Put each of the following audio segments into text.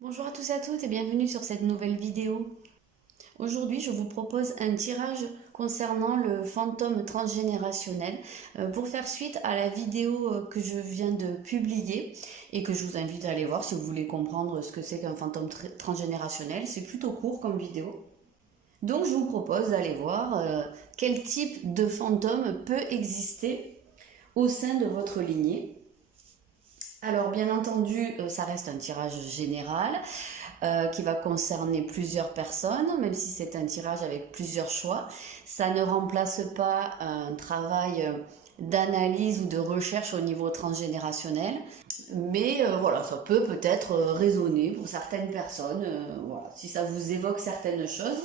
Bonjour à tous et à toutes et bienvenue sur cette nouvelle vidéo. Aujourd'hui, je vous propose un tirage concernant le fantôme transgénérationnel pour faire suite à la vidéo que je viens de publier et que je vous invite à aller voir si vous voulez comprendre ce que c'est qu'un fantôme transgénérationnel. C'est plutôt court comme vidéo. Donc, je vous propose d'aller voir quel type de fantôme peut exister au sein de votre lignée. Alors bien entendu, ça reste un tirage général qui va concerner plusieurs personnes, même si c'est un tirage avec plusieurs choix. Ça ne remplace pas un travail d'analyse ou de recherche au niveau transgénérationnel, mais voilà, ça peut peut-être résonner pour certaines personnes. Voilà. Si ça vous évoque certaines choses,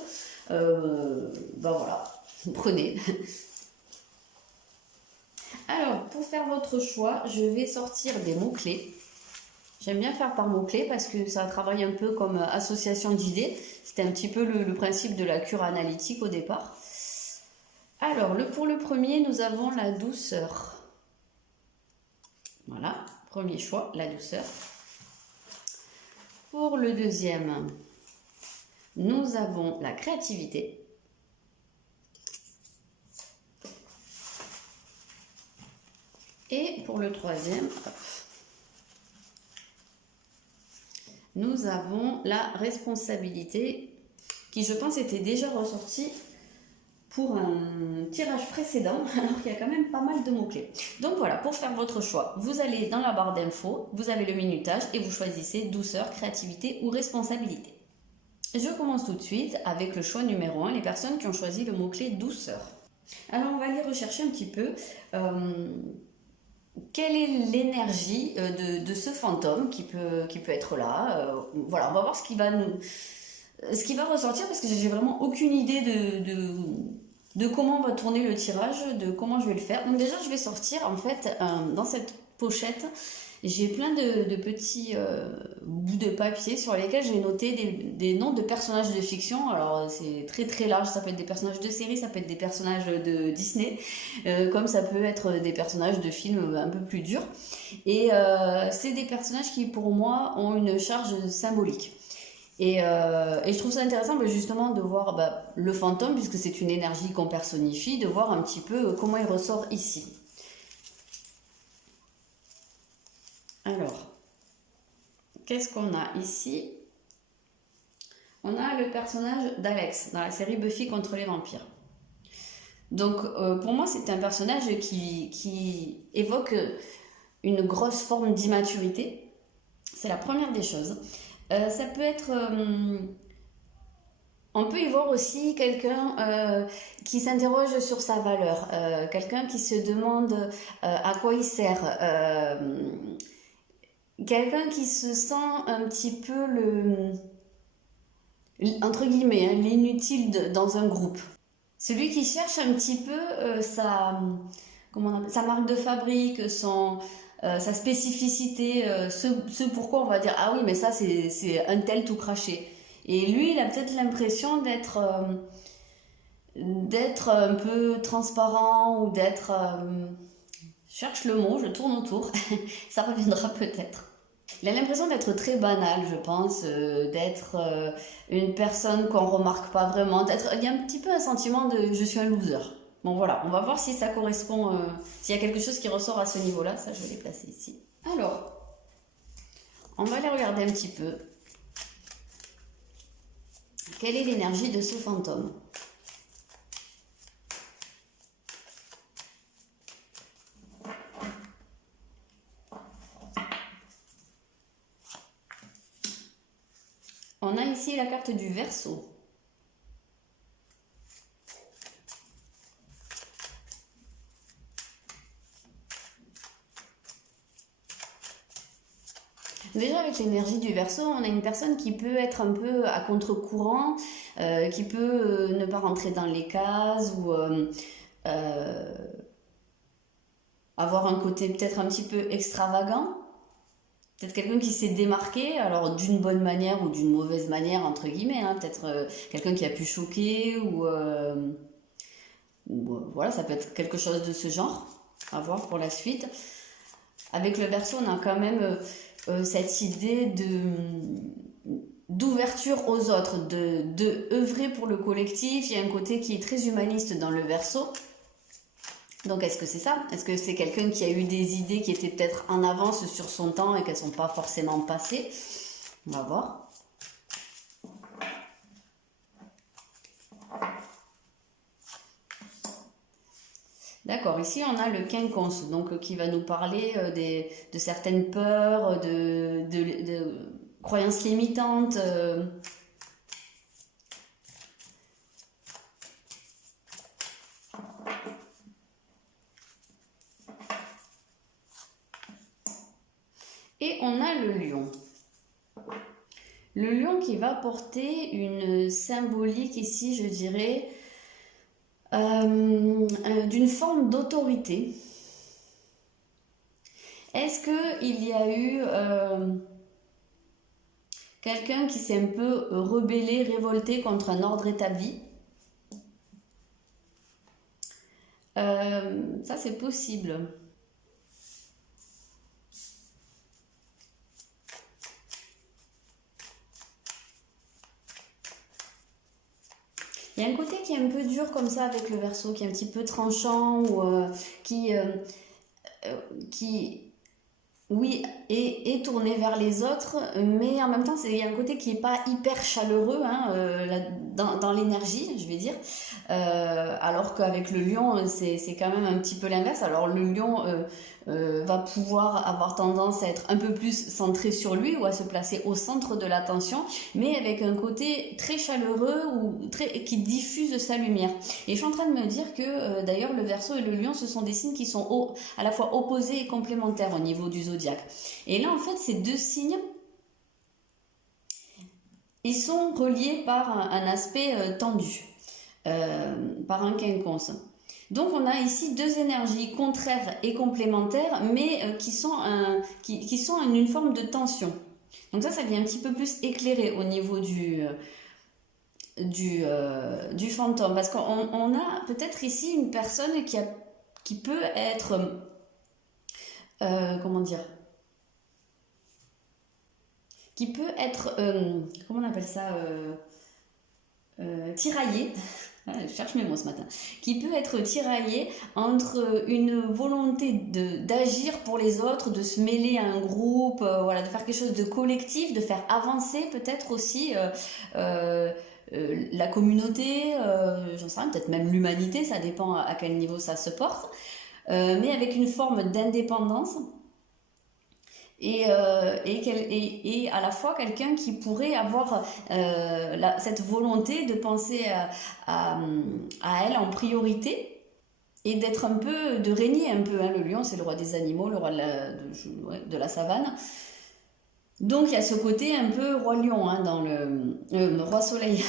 ben voilà, prenez. Alors, pour faire votre choix, je vais sortir des mots-clés. J'aime bien faire par mots-clés parce que ça travaille un peu comme association d'idées. C'était un petit peu le principe de la cure analytique au départ. Alors, pour le premier, nous avons la douceur. Voilà, premier choix, la douceur. Pour le deuxième, nous avons la créativité. Et pour le troisième, nous avons la responsabilité qui, je pense, était déjà ressortie pour un tirage précédent, alors qu'il y a quand même pas mal de mots-clés. Donc voilà, pour faire votre choix, vous allez dans la barre d'infos, vous avez le minutage et vous choisissez douceur, créativité ou responsabilité. Je commence tout de suite avec le choix numéro 1, les personnes qui ont choisi le mot-clé douceur. Alors on va aller rechercher un petit peu quelle est l'énergie de ce fantôme qui peut être là. Voilà, on va voir ce qui va ressortir parce que j'ai vraiment aucune idée de comment on va tourner le tirage, de comment je vais le faire. Donc déjà, je vais sortir en fait dans cette pochette. J'ai plein de petits bouts de papier sur lesquels j'ai noté des noms de personnages de fiction. Alors c'est très très large, ça peut être des personnages de séries, ça peut être des personnages de Disney, comme ça peut être des personnages de films un peu plus durs. Et c'est des personnages qui pour moi ont une charge symbolique. Et je trouve ça intéressant justement de voir le fantôme, puisque c'est une énergie qu'on personnifie, de voir un petit peu comment il ressort ici. Alors, qu'est-ce qu'on a ici? On a le personnage d'Alex dans la série Buffy contre les vampires. Donc pour moi c'est un personnage qui évoque une grosse forme d'immaturité. C'est la première des choses. Ça peut être... on peut y voir aussi quelqu'un qui s'interroge sur sa valeur, quelqu'un qui se demande à quoi il sert, quelqu'un qui se sent un petit peu entre guillemets, hein, l'inutile dans un groupe. Celui qui cherche un petit peu sa marque de fabrique, sa spécificité, ce pourquoi on va dire ah oui mais ça c'est un tel tout craché. Et lui il a peut-être l'impression d'être un peu transparent ou d'être cherche le mot, je tourne autour, ça reviendra peut-être. Il a l'impression d'être très banal, je pense, d'être une personne qu'on remarque pas vraiment, il y a un petit peu un sentiment de je suis un loser. Bon voilà, on va voir si ça correspond, s'il y a quelque chose qui ressort à ce niveau-là, ça je vais les placer ici. Alors, on va aller regarder un petit peu. Quelle est l'énergie de ce fantôme? On a ici la carte du Verseau. Déjà avec l'énergie du Verseau, on a une personne qui peut être un peu à contre-courant, qui peut ne pas rentrer dans les cases ou avoir un côté peut-être un petit peu extravagant. Peut-être quelqu'un qui s'est démarqué, alors d'une bonne manière ou d'une mauvaise manière, entre guillemets, hein, peut-être quelqu'un qui a pu choquer voilà, ça peut être quelque chose de ce genre, à voir pour la suite. Avec le Verseau, on a quand même cette idée d'ouverture aux autres, de œuvrer pour le collectif. Il y a un côté qui est très humaniste dans le Verseau. Donc est-ce que c'est ça? Est-ce que c'est quelqu'un qui a eu des idées qui étaient peut-être en avance sur son temps et qu'elles ne sont pas forcément passées? On va voir. D'accord, ici on a le quinconce, donc qui va nous parler de certaines peurs, de croyances limitantes. Et on a le lion. Le lion qui va porter une symbolique ici, je dirais, d'une forme d'autorité. Est-ce qu'il y a eu quelqu'un qui s'est un peu rebellé, révolté contre un ordre établi? Ça, c'est possible. Il y a un côté qui est un peu dur comme ça avec le Verseau, qui est un petit peu tranchant ou qui oui, est tourné vers les autres, mais en même temps, il y a un côté qui n'est pas hyper chaleureux hein, dans l'énergie, je vais dire. Alors qu'avec le lion, c'est quand même un petit peu l'inverse. Alors le lion va pouvoir avoir tendance à être un peu plus centré sur lui ou à se placer au centre de l'attention, mais avec un côté très chaleureux ou qui diffuse sa lumière. Et je suis en train de me dire que d'ailleurs le Verseau et le lion, ce sont des signes qui sont à la fois opposés et complémentaires au niveau du zodiaque. Et là, en fait, ces deux signes, ils sont reliés par un aspect tendu, par un quinconce. Donc on a ici deux énergies contraires et complémentaires, mais qui sont une forme de tension. Donc ça vient un petit peu plus éclairer au niveau du fantôme. Parce qu'on a peut-être ici une personne qui peut être... comment dire, qui peut être, comment on appelle ça, tiraillé, je cherche mes mots ce matin, qui peut être tiraillé entre une volonté d'agir pour les autres, de se mêler à un groupe, voilà, de faire quelque chose de collectif, de faire avancer peut-être aussi la communauté, j'en sais rien, peut-être même l'humanité, ça dépend à quel niveau ça se porte. Mais avec une forme d'indépendance et à la fois quelqu'un qui pourrait avoir cette volonté de penser à elle en priorité et d'être un peu, de régner un peu. Hein. Le lion, c'est le roi des animaux, le roi de la savane. Donc il y a ce côté un peu roi lion hein, dans le roi soleil.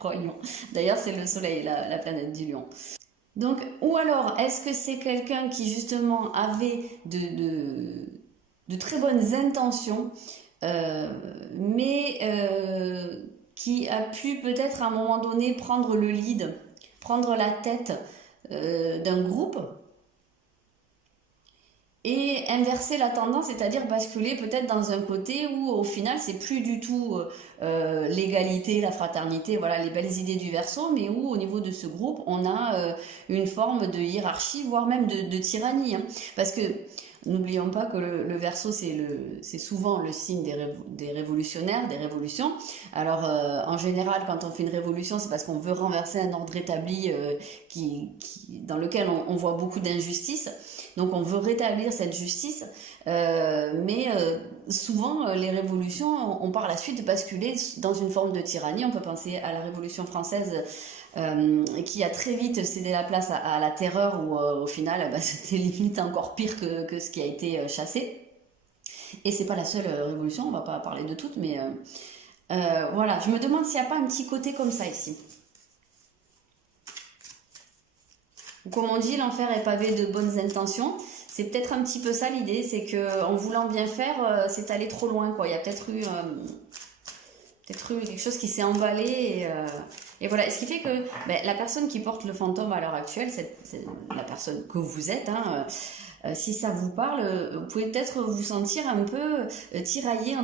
Roi lion. D'ailleurs, c'est le soleil, la planète du lion. Donc, ou alors, est-ce que c'est quelqu'un qui justement avait de très bonnes intentions, mais qui a pu peut-être à un moment donné prendre le lead, prendre la tête d'un groupe et inverser la tendance, c'est-à-dire basculer peut-être dans un côté où au final c'est plus du tout l'égalité, la fraternité, voilà les belles idées du Verseau, mais où au niveau de ce groupe on a une forme de hiérarchie, voire même de tyrannie. Hein. Parce que n'oublions pas que le Verseau c'est souvent le signe des révolutionnaires, des révolutions. Alors en général quand on fait une révolution c'est parce qu'on veut renverser un ordre établi dans lequel on voit beaucoup d'injustice. Donc on veut rétablir cette justice, mais souvent les révolutions ont par la suite basculé dans une forme de tyrannie. On peut penser à la Révolution française qui a très vite cédé la place à la terreur où au final c'était limite encore pire que ce qui a été chassé. Et c'est pas la seule révolution, on va pas parler de toutes, mais voilà, je me demande s'il n'y a pas un petit côté comme ça ici. Comme on dit, l'enfer est pavé de bonnes intentions. C'est peut-être un petit peu ça l'idée, c'est qu'en voulant bien faire, c'est allé trop loin, quoi. Il y a peut-être eu quelque chose qui s'est emballé et voilà. Et ce qui fait que la personne qui porte le fantôme à l'heure actuelle, c'est la personne que vous êtes, hein, si ça vous parle, vous pouvez peut-être vous sentir un peu tiraillé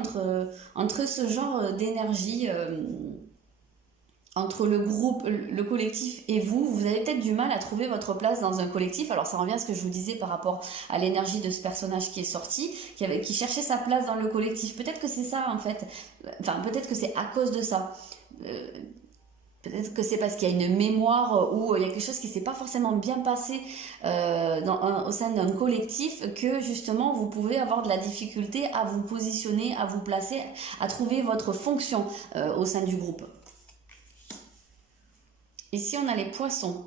entre ce genre d'énergie. Entre le groupe, le collectif et vous, vous avez peut-être du mal à trouver votre place dans un collectif. Alors ça revient à ce que je vous disais par rapport à l'énergie de ce personnage qui est sorti, qui cherchait sa place dans le collectif. Peut-être que c'est ça en fait, enfin peut-être que c'est à cause de ça. Peut-être que c'est parce qu'il y a une mémoire ou il y a quelque chose qui ne s'est pas forcément bien passé au sein d'un collectif que justement vous pouvez avoir de la difficulté à vous positionner, à vous placer, à trouver votre fonction au sein du groupe. Ici, on a les poissons.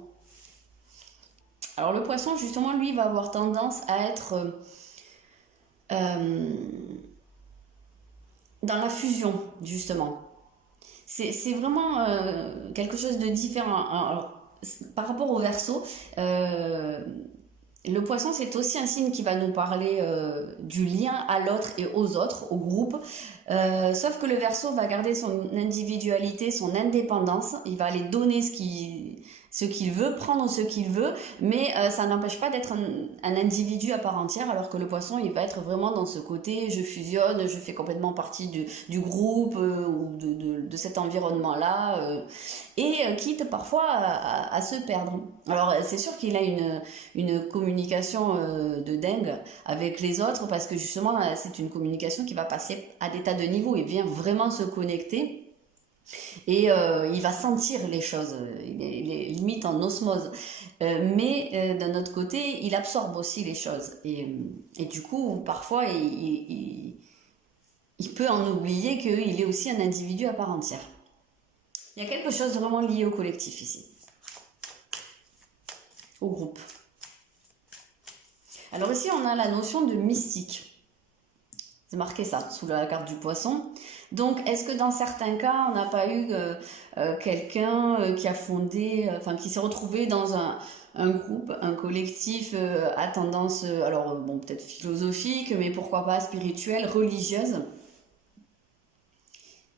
Alors, le poisson, justement, lui, va avoir tendance à être dans la fusion, justement. C'est vraiment quelque chose de différent. Alors, par rapport au Verseau, le poisson, c'est aussi un signe qui va nous parler du lien à l'autre et aux autres, au groupe. Sauf que le Verseau va garder son individualité, son indépendance. Il va aller donner ce qu'il veut, prendre ce qu'il veut, mais ça n'empêche pas d'être un individu à part entière, alors que le poisson, il va être vraiment dans ce côté, je fusionne, je fais complètement partie du groupe ou de cet environnement-là, et quitte parfois à se perdre. Alors c'est sûr qu'il a une communication de dingue avec les autres, parce que justement, c'est une communication qui va passer à des tas de niveaux, il vient vraiment se connecter. Et il va sentir les choses, il est limite en osmose. Mais d'un autre côté, il absorbe aussi les choses. Et du coup, parfois, il peut en oublier qu'il est aussi un individu à part entière. Il y a quelque chose de vraiment lié au collectif ici, au groupe. Alors ici, on a la notion de mystique. C'est marqué ça, sous la carte du poisson. Donc, est-ce que dans certains cas, on n'a pas eu quelqu'un qui a fondé, qui s'est retrouvé dans un groupe, un collectif à tendance, alors bon, peut-être philosophique, mais pourquoi pas spirituelle, religieuse,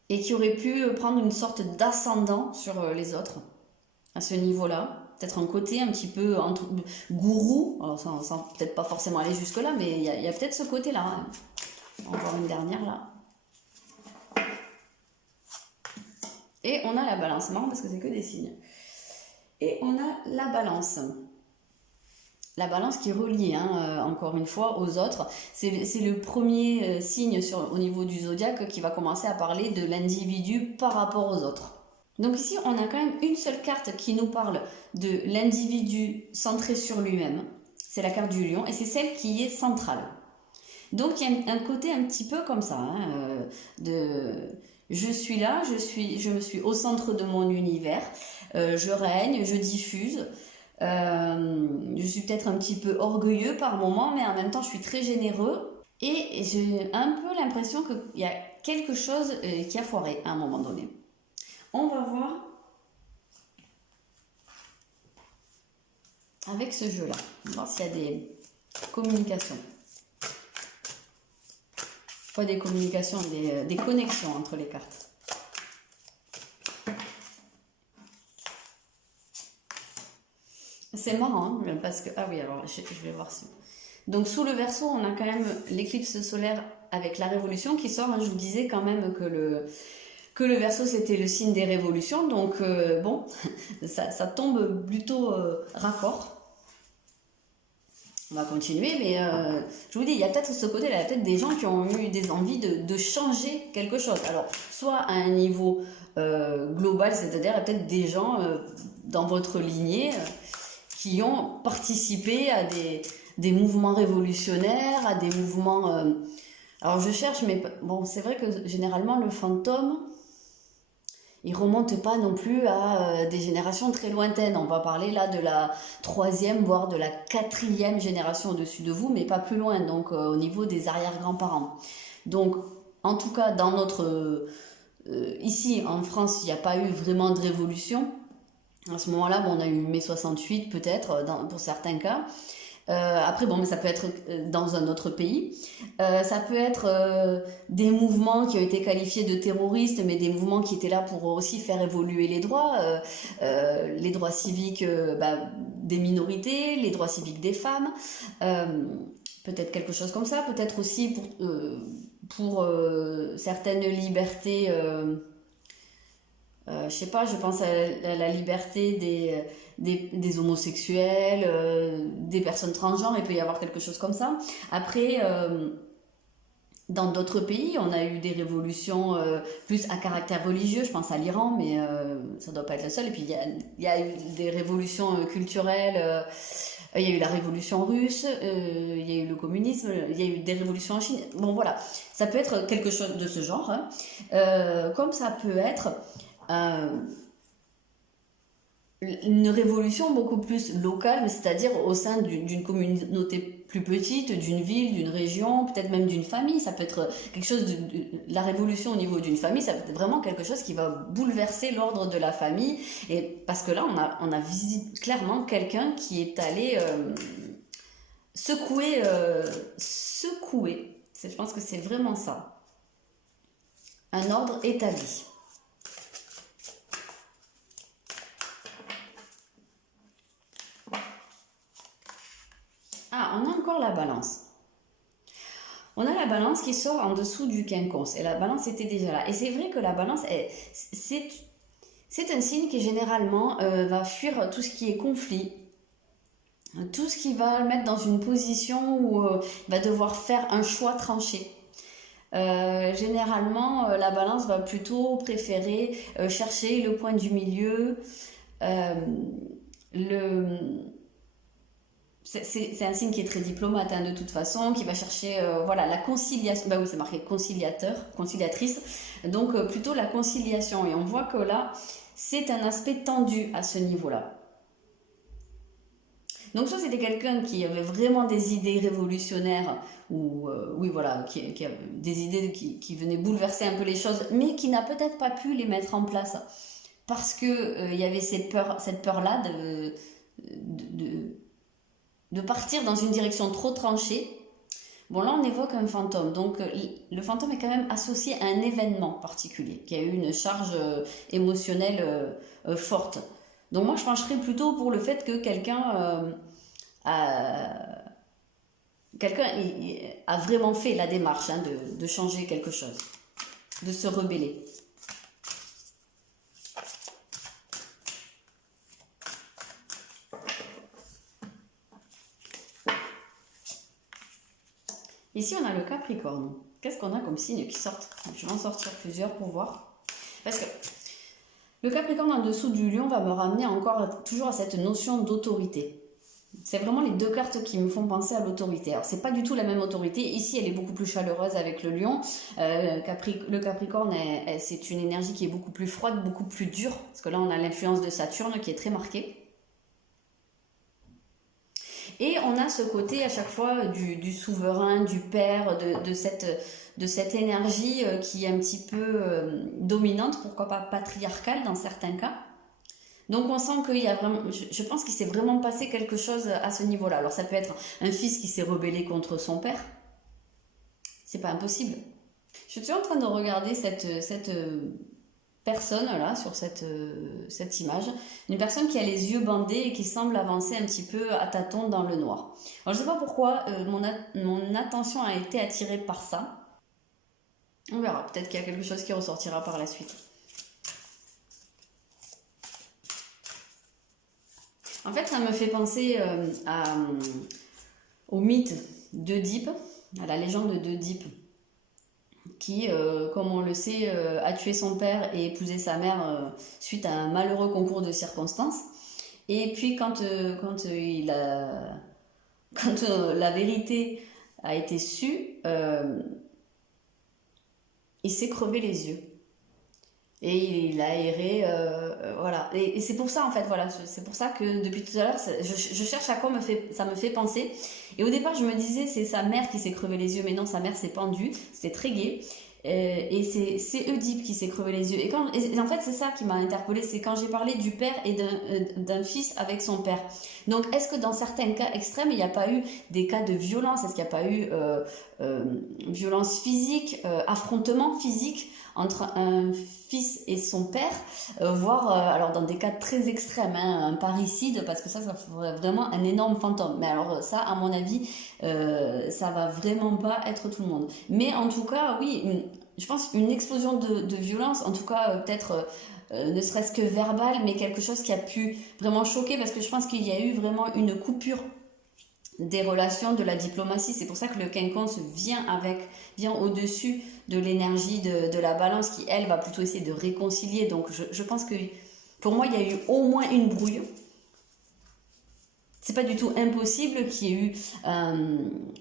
et qui aurait pu prendre une sorte d'ascendant sur les autres, à ce niveau-là? Peut-être un côté un petit peu gourou, alors sans peut-être pas forcément aller jusque-là, mais il y a peut-être ce côté-là. Hein. Encore une dernière là. Et on a la balance, marrant parce que c'est que des signes. Et on a la balance. La balance qui est reliée, encore une fois, aux autres. C'est le premier signe au niveau du zodiaque qui va commencer à parler de l'individu par rapport aux autres. Donc ici, on a quand même une seule carte qui nous parle de l'individu centré sur lui-même. C'est la carte du lion et c'est celle qui est centrale. Donc il y a un côté un petit peu comme ça, je suis là, je me suis au centre de mon univers, je règne, je diffuse, je suis peut-être un petit peu orgueilleux par moment, mais en même temps je suis très généreux et j'ai un peu l'impression qu'il y a quelque chose qui a foiré à un moment donné. On va voir avec ce jeu-là, on va voir s'il y a des communications. Pas des communications, des connexions entre les cartes. C'est marrant, hein, parce que... Ah oui, alors je vais voir ça. Donc sous le Verseau, on a quand même l'éclipse solaire avec la révolution qui sort. Hein, je vous disais quand même que le Verseau, c'était le signe des révolutions. Donc bon, ça tombe plutôt raccord. On va continuer, mais je vous dis, il y a peut-être ce côté-là, il y a peut-être des gens qui ont eu des envies de changer quelque chose. Alors, soit à un niveau global, c'est-à-dire il y a peut-être des gens dans votre lignée qui ont participé à des mouvements révolutionnaires, à des mouvements... Alors, je cherche, mais bon, c'est vrai que généralement, le fantôme... il remonte pas non plus à des générations très lointaines. On va parler là de la 3e, voire de la 4e génération au-dessus de vous, mais pas plus loin, donc au niveau des arrière-grands-parents. Donc, en tout cas, dans notre... ici, en France, il n'y a pas eu vraiment de révolution. À ce moment-là, bon, on a eu mai 68 peut-être, pour certains cas. Après, bon, mais ça peut être dans un autre pays. Ça peut être des mouvements qui ont été qualifiés de terroristes, mais des mouvements qui étaient là pour aussi faire évoluer les droits civiques des minorités, les droits civiques des femmes, peut-être quelque chose comme ça, peut-être aussi pour certaines libertés, je sais pas, je pense à la liberté des homosexuels, des personnes transgenres, il peut y avoir quelque chose comme ça. Après, dans d'autres pays, on a eu des révolutions plus à caractère religieux, je pense à l'Iran, mais ça doit pas être le seul. Et puis il y a eu des révolutions culturelles, il y a eu la révolution russe, il y a eu le communisme, il y a eu des révolutions en Chine. Bon voilà, ça peut être quelque chose de ce genre, hein. Comme ça peut être une révolution beaucoup plus locale, c'est-à-dire au sein d'une communauté plus petite, d'une ville, d'une région, peut-être même d'une famille. Ça peut être quelque chose la révolution au niveau d'une famille, ça peut être vraiment quelque chose qui va bouleverser l'ordre de la famille. Et parce que là, on a visité clairement quelqu'un qui est allé secouer. Je pense que c'est vraiment ça. Un ordre établi. Ah, on a encore la balance. On a la balance qui sort en dessous du quinconce. Et la balance était déjà là. Et c'est vrai que la balance, c'est un signe qui généralement va fuir tout ce qui est conflit. Tout ce qui va le mettre dans une position où il va devoir faire un choix tranché. Généralement, la balance va plutôt préférer chercher le point du milieu, c'est un signe qui est très diplomate, hein, de toute façon, qui va chercher voilà, la conciliation. Bah oui, c'est marqué conciliateur, conciliatrice. Donc plutôt la conciliation. Et on voit que là, c'est un aspect tendu à ce niveau-là. Donc soit c'était quelqu'un qui avait vraiment des idées révolutionnaires, ou oui voilà, qui avait des idées qui venaient bouleverser un peu les choses, mais qui n'a peut-être pas pu les mettre en place parce que il y avait cette peur-là de partir dans une direction trop tranchée. Bon, là, on évoque un fantôme. Donc, le fantôme est quand même associé à un événement particulier, qui a eu une charge émotionnelle forte. Donc, moi, je pencherais plutôt pour le fait que quelqu'un a vraiment fait la démarche, hein, de changer quelque chose, de se rebeller. Ici, on a le Capricorne. Qu'est-ce qu'on a comme signe qui sortent? Je vais en sortir plusieurs pour voir. Parce que le Capricorne en dessous du Lion va me ramener encore toujours à cette notion d'autorité. C'est vraiment les deux cartes qui me font penser à l'autorité. Alors, c'est pas du tout la même autorité. Ici, elle est beaucoup plus chaleureuse avec le Lion. Le Capricorne, c'est une énergie qui est beaucoup plus froide, beaucoup plus dure. Parce que là, on a l'influence de Saturne qui est très marquée. Et on a ce côté à chaque fois du souverain, du père, de cette énergie qui est un petit peu dominante, pourquoi pas patriarcale dans certains cas. Donc on sent qu'il y a vraiment, je pense qu'il s'est vraiment passé quelque chose à ce niveau-là. Alors ça peut être un fils qui s'est rebellé contre son père, c'est pas impossible. Je suis en train de regarder cette personne là sur cette image, une personne qui a les yeux bandés et qui semble avancer un petit peu à tâtons dans le noir. Alors je sais pas pourquoi mon attention a été attirée par ça. On verra, peut-être qu'il y a quelque chose qui ressortira par la suite. En fait, ça me fait penser au mythe d'Œdipe, à la légende d'Œdipe, qui, comme on le sait, a tué son père et épousé sa mère suite à un malheureux concours de circonstances. Et puis quand la vérité a été sue, il s'est crevé les yeux. Et il a erré, voilà. Et c'est pour ça, en fait, voilà. C'est pour ça que depuis tout à l'heure, je cherche à quoi ça me fait penser. Et au départ, je me disais, c'est sa mère qui s'est crevé les yeux. Mais non, sa mère s'est pendue. C'était très gai. Et c'est Œdipe qui s'est crevé les yeux. Et en fait, c'est ça qui m'a interpellée. C'est quand j'ai parlé du père et d'un fils avec son père. Donc, est-ce que dans certains cas extrêmes, il n'y a pas eu des cas de violence? Est-ce qu'il n'y a pas eu violence physique, affrontement physique entre un fils et son père, voire, alors dans des cas très extrêmes, hein, un parricide, parce que ça ferait vraiment un énorme fantôme. Mais alors ça, à mon avis, ça va vraiment pas être tout le monde. Mais en tout cas, oui, je pense une explosion de violence, en tout cas peut-être ne serait-ce que verbale, mais quelque chose qui a pu vraiment choquer, parce que je pense qu'il y a eu vraiment une coupure des relations, de la diplomatie. C'est pour ça que le quinconce vient au-dessus de l'énergie de la balance qui, elle, va plutôt essayer de réconcilier. Donc je pense que pour moi, il y a eu au moins une brouille. C'est pas du tout impossible qu'il y ait eu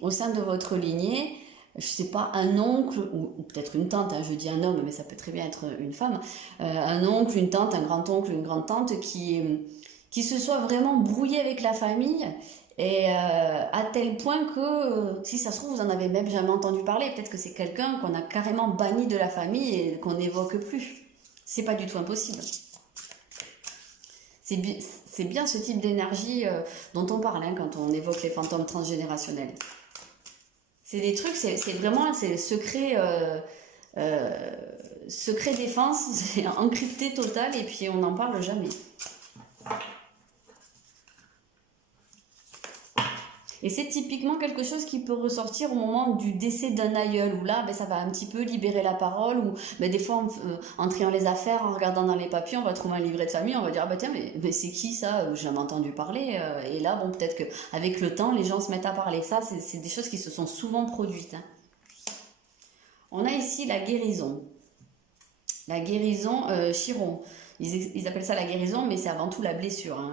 au sein de votre lignée, je sais pas, un oncle ou peut-être une tante, hein, je dis un homme, mais ça peut très bien être une femme, un oncle, une tante, un grand-oncle, une grande-tante qui se soit vraiment brouillé avec la famille. Et à tel point que, si ça se trouve, vous en avez même jamais entendu parler. Peut-être que c'est quelqu'un qu'on a carrément banni de la famille et qu'on n'évoque plus. C'est pas du tout impossible. C'est bien ce type d'énergie dont on parle hein, quand on évoque les fantômes transgénérationnels. C'est des trucs, c'est vraiment c'est secret, secret défense, c'est encrypté total et puis on n'en parle jamais. Et c'est typiquement quelque chose qui peut ressortir au moment du décès d'un aïeul, où là, ça va un petit peu libérer la parole, ou des fois, en triant les affaires, en regardant dans les papiers, on va trouver un livret de famille, on va dire, tiens, mais c'est qui ça? J'ai jamais entendu parler. Et là, bon, peut-être qu'avec le temps, les gens se mettent à parler. Ça, c'est des choses qui se sont souvent produites. Hein. On a ici la guérison. La guérison, Chiron. Ils appellent ça la guérison, mais c'est avant tout la blessure. Hein.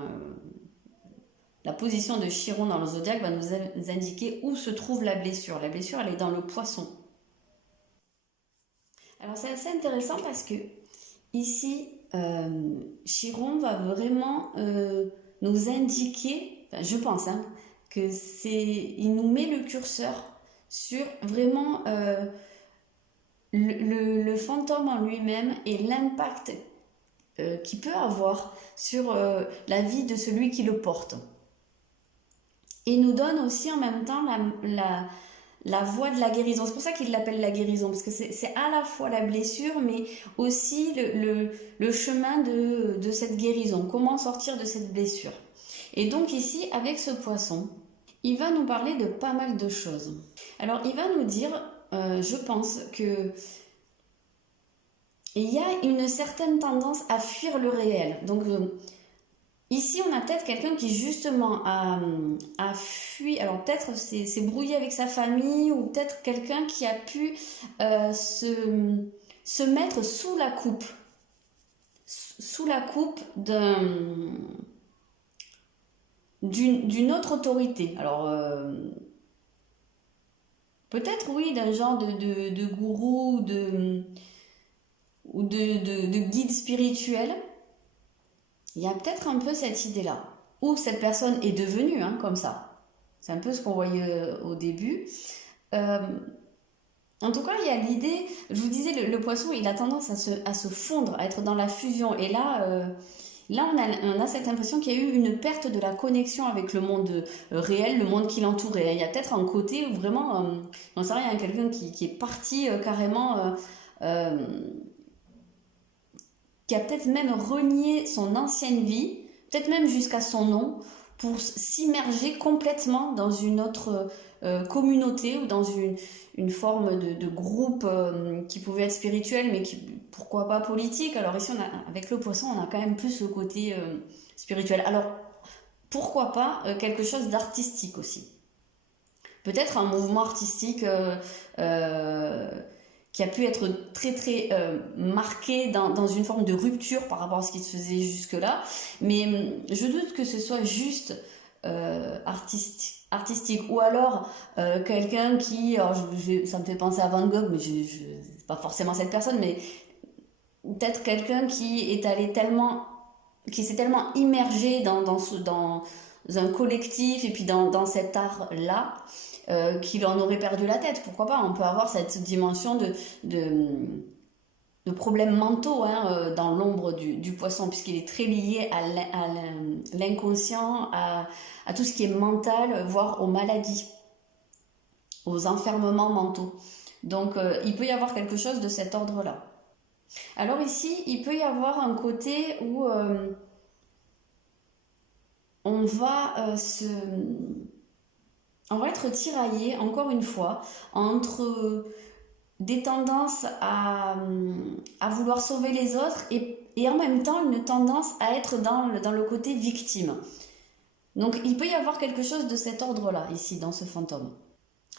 La position de Chiron dans le zodiaque va nous indiquer où se trouve la blessure. La blessure, elle est dans le poisson. Alors c'est assez intéressant parce que ici, Chiron va vraiment nous indiquer, enfin, je pense, hein, il nous met le curseur sur vraiment le fantôme en lui-même et l'impact qu'il peut avoir sur la vie de celui qui le porte. Et nous donne aussi en même temps la voie de la guérison. C'est pour ça qu'il l'appelle la guérison, parce que c'est à la fois la blessure, mais aussi le chemin de cette guérison. Comment sortir de cette blessure. Et donc ici, avec ce poisson, il va nous parler de pas mal de choses. Alors, il va nous dire, je pense que il y a une certaine tendance à fuir le réel. Donc, ici, on a peut-être quelqu'un qui justement a fui, alors peut-être c'est brouillé avec sa famille, ou peut-être quelqu'un qui a pu se mettre sous la coupe d'une autre autorité. Alors, peut-être oui, d'un genre de gourou ou de guide spirituel. Il y a peut-être un peu cette idée-là. Ou cette personne est devenue comme ça. C'est un peu ce qu'on voyait au début. En tout cas, il y a l'idée, je vous disais, le poisson, il a tendance à se fondre, à être dans la fusion. Et là, on a cette impression qu'il y a eu une perte de la connexion avec le monde réel, le monde qui l'entourait. Il y a peut-être un côté où vraiment, j'en sais rien, il y a quelqu'un qui est parti carrément... qui a peut-être même renié son ancienne vie, peut-être même jusqu'à son nom, pour s'immerger complètement dans une autre communauté ou dans une forme de groupe qui pouvait être spirituel, mais qui, pourquoi pas politique. Alors ici, avec le poisson, on a quand même plus le côté spirituel. Alors, pourquoi pas quelque chose d'artistique aussi. Peut-être un mouvement artistique... qui a pu être très très marqué dans une forme de rupture par rapport à ce qui se faisait jusque-là. Mais je doute que ce soit juste artistique. Ou alors quelqu'un qui... Alors ça me fait penser à Van Gogh, mais c'est pas forcément cette personne, mais peut-être quelqu'un qui est allé tellement... qui s'est tellement immergé dans un collectif et puis dans cet art-là, qu'il en aurait perdu la tête. Pourquoi pas, on peut avoir cette dimension de problèmes mentaux dans l'ombre du poisson, puisqu'il est très lié à l'inconscient, à tout ce qui est mental, voire aux maladies, aux enfermements mentaux. Donc il peut y avoir quelque chose de cet ordre-là. Alors ici, il peut y avoir un côté où on va on va être tiraillé, encore une fois, entre des tendances à vouloir sauver les autres et en même temps une tendance à être dans le côté victime. Donc il peut y avoir quelque chose de cet ordre-là, ici, dans ce fantôme.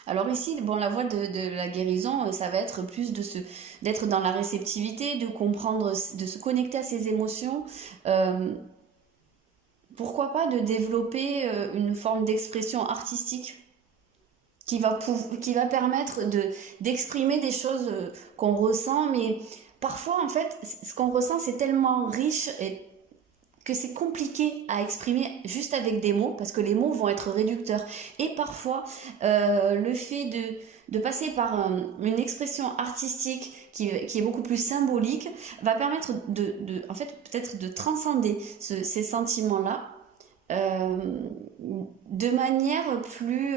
Alors ici, bon, la voie de la guérison, ça va être plus d'être dans la réceptivité, de comprendre, de se connecter à ses émotions. Euh, Pourquoi pas de développer une forme d'expression artistique qui va permettre d'exprimer des choses qu'on ressent, mais parfois, en fait, ce qu'on ressent, c'est tellement riche et que c'est compliqué à exprimer juste avec des mots, parce que les mots vont être réducteurs. Et parfois, le fait de passer par une expression artistique qui est beaucoup plus symbolique va permettre en fait, peut-être de transcender ces sentiments-là de manière plus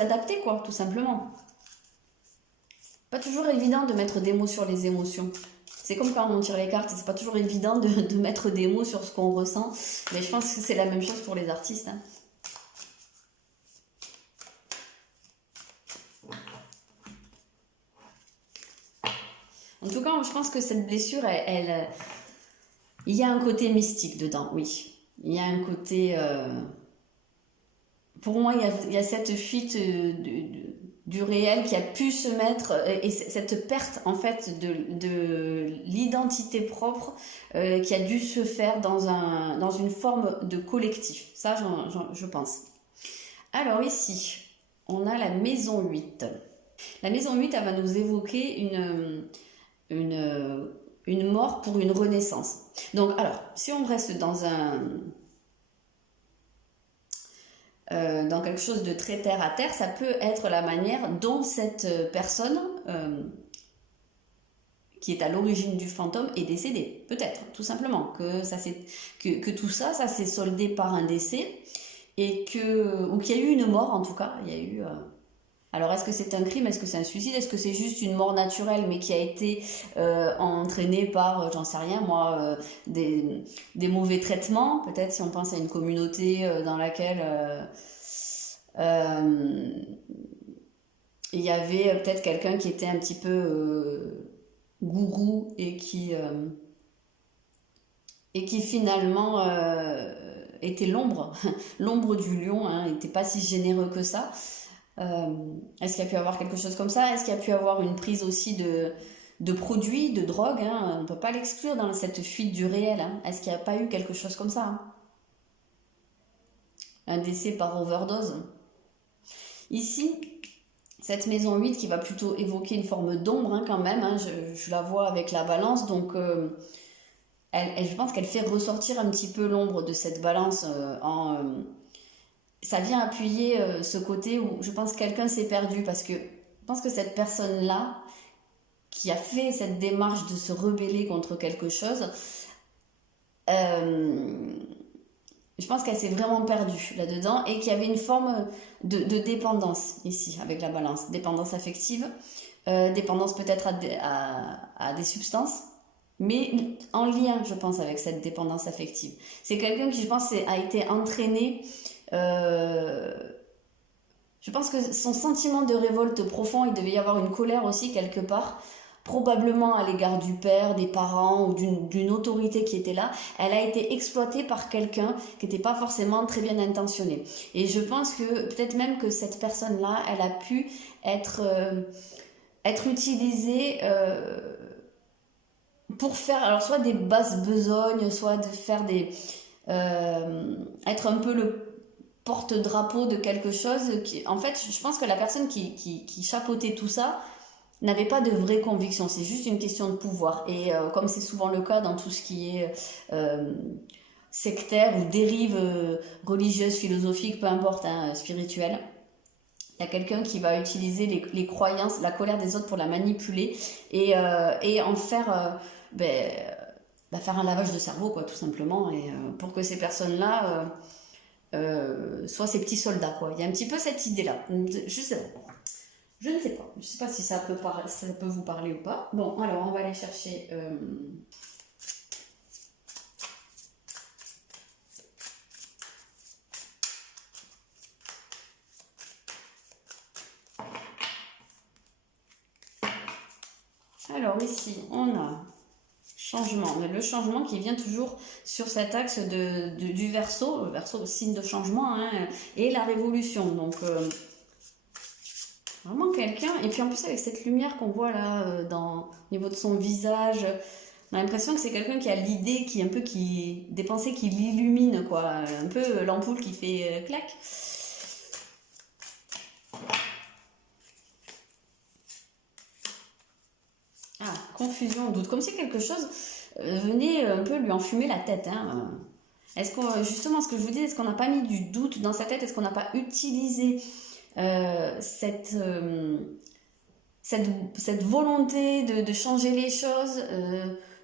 adaptée, quoi, tout simplement. Pas toujours évident de mettre des mots sur les émotions. C'est comme quand on tire les cartes, c'est pas toujours évident de mettre des mots sur ce qu'on ressent, mais je pense que c'est la même chose pour les artistes. Hein. En tout cas, je pense que cette blessure, il y a un côté mystique dedans, oui. Il y a un côté... pour moi, il y a cette fuite du réel qui a pu se mettre, et cette perte en fait de l'identité propre qui a dû se faire dans une forme de collectif. Ça, je pense. Alors ici, on a la maison 8. La maison 8, elle va nous évoquer une mort pour une renaissance. Donc, alors, si on reste dans quelque chose de très terre à terre, ça peut être la manière dont cette personne qui est à l'origine du fantôme est décédée. Peut-être, tout simplement, que tout ça, ça s'est soldé par un décès ou qu'il y a eu une mort en tout cas. Il y a eu. Alors, est-ce que c'est un crime? Est-ce que c'est un suicide? Est-ce que c'est juste une mort naturelle, mais qui a été entraînée par, j'en sais rien, moi, des mauvais traitements? Peut-être si on pense à une communauté dans laquelle il y avait peut-être quelqu'un qui était un petit peu gourou et qui finalement était l'ombre du lion, hein, n'était pas si généreux que ça. Est-ce qu'il y a pu avoir quelque chose comme ça? Est-ce qu'il y a pu avoir une prise aussi de produits, de drogue, hein? On ne peut pas l'exclure dans cette fuite du réel. Hein? Est-ce qu'il n'y a pas eu quelque chose comme ça? Hein? Un décès par overdose. Ici, cette maison 8 qui va plutôt évoquer une forme d'ombre hein, quand même. Hein? Je la vois avec la balance. Donc, je pense qu'elle fait ressortir un petit peu l'ombre de cette balance ça vient appuyer ce côté où je pense que quelqu'un s'est perdu parce que je pense que cette personne-là qui a fait cette démarche de se rebeller contre quelque chose, je pense qu'elle s'est vraiment perdue là-dedans et qu'il y avait une forme de dépendance ici avec la balance, dépendance affective, dépendance peut-être à des substances, mais en lien, je pense, avec cette dépendance affective. C'est quelqu'un qui, je pense, a été entraîné. Je pense que son sentiment de révolte profond, il devait y avoir une colère aussi quelque part, probablement à l'égard du père, des parents ou d'une autorité qui était là. Elle a été exploitée par quelqu'un qui n'était pas forcément très bien intentionné. Et je pense que peut-être même que cette personne-là, elle a pu être utilisée pour faire alors soit des basses besognes, soit de faire être un peu le porte-drapeau de quelque chose qui, en fait, je pense que la personne qui chapeautait tout ça n'avait pas de vraie conviction, c'est juste une question de pouvoir. Et comme c'est souvent le cas dans tout ce qui est sectaire ou dérive religieuse, philosophique, peu importe, hein, spirituelle, il y a quelqu'un qui va utiliser les croyances, la colère des autres pour la manipuler et en faire, faire un lavage de cerveau, quoi, tout simplement, et pour que ces personnes-là soient ces petits soldats, quoi. Il y a un petit peu cette idée-là. Je sais pas. Je ne sais pas. Je ne sais pas si ça peut vous parler ou pas. Bon, alors on va aller chercher... Alors ici, on a changement. Le changement qui vient toujours sur cet axe du Verseau, le Verseau, signe de changement, hein, et la révolution. Donc, vraiment quelqu'un, et puis en plus avec cette lumière qu'on voit là, au niveau de son visage, on a l'impression que c'est quelqu'un qui a l'idée, des pensées qui l'illumine, quoi. Un peu l'ampoule qui fait clac. Ah, confusion, doute, comme si quelque chose venait un peu lui enfumer la tête, hein. Est-ce qu'on, justement, ce que je vous dis, est-ce qu'on n'a pas mis du doute dans sa tête? Est-ce qu'on n'a pas utilisé cette volonté de changer les choses,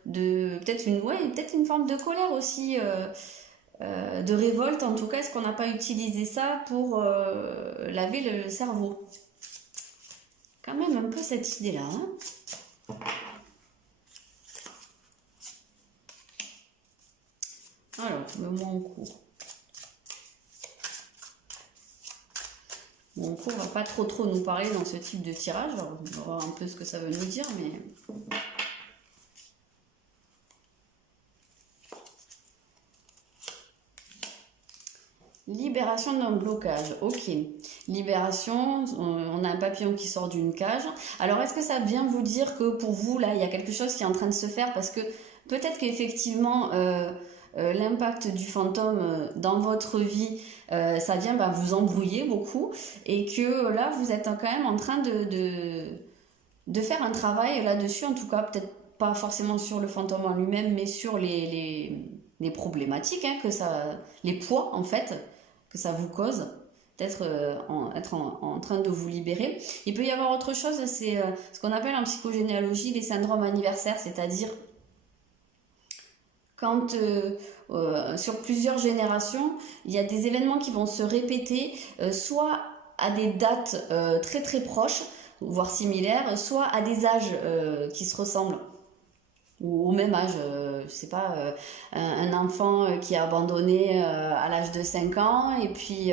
peut-être une forme de colère aussi, de révolte en tout cas? Est-ce qu'on n'a pas utilisé ça pour laver le cerveau? Quand même un peu cette idée-là, hein. Alors, le mot en cours. Bon, en cours va pas trop nous parler dans ce type de tirage. Alors, on va voir un peu ce que ça veut nous dire, mais... Libération d'un blocage, ok. Libération, on a un papillon qui sort d'une cage. Alors, est-ce que ça vient vous dire que pour vous, là, il y a quelque chose qui est en train de se faire? Parce que peut-être qu'effectivement, l'impact du fantôme dans votre vie, ça vient vous embrouiller beaucoup. Et que là, vous êtes quand même en train de faire un travail là-dessus, en tout cas, peut-être pas forcément sur le fantôme en lui-même, mais sur les problématiques, hein, les poids, en fait, que ça vous cause, peut-être être en train de vous libérer. Il peut y avoir autre chose, c'est ce qu'on appelle en psychogénéalogie les syndromes anniversaires, c'est-à-dire quand sur plusieurs générations, il y a des événements qui vont se répéter, soit à des dates très très proches, voire similaires, soit à des âges qui se ressemblent, ou au même âge, je sais pas, un enfant qui a abandonné à l'âge de 5 ans, et puis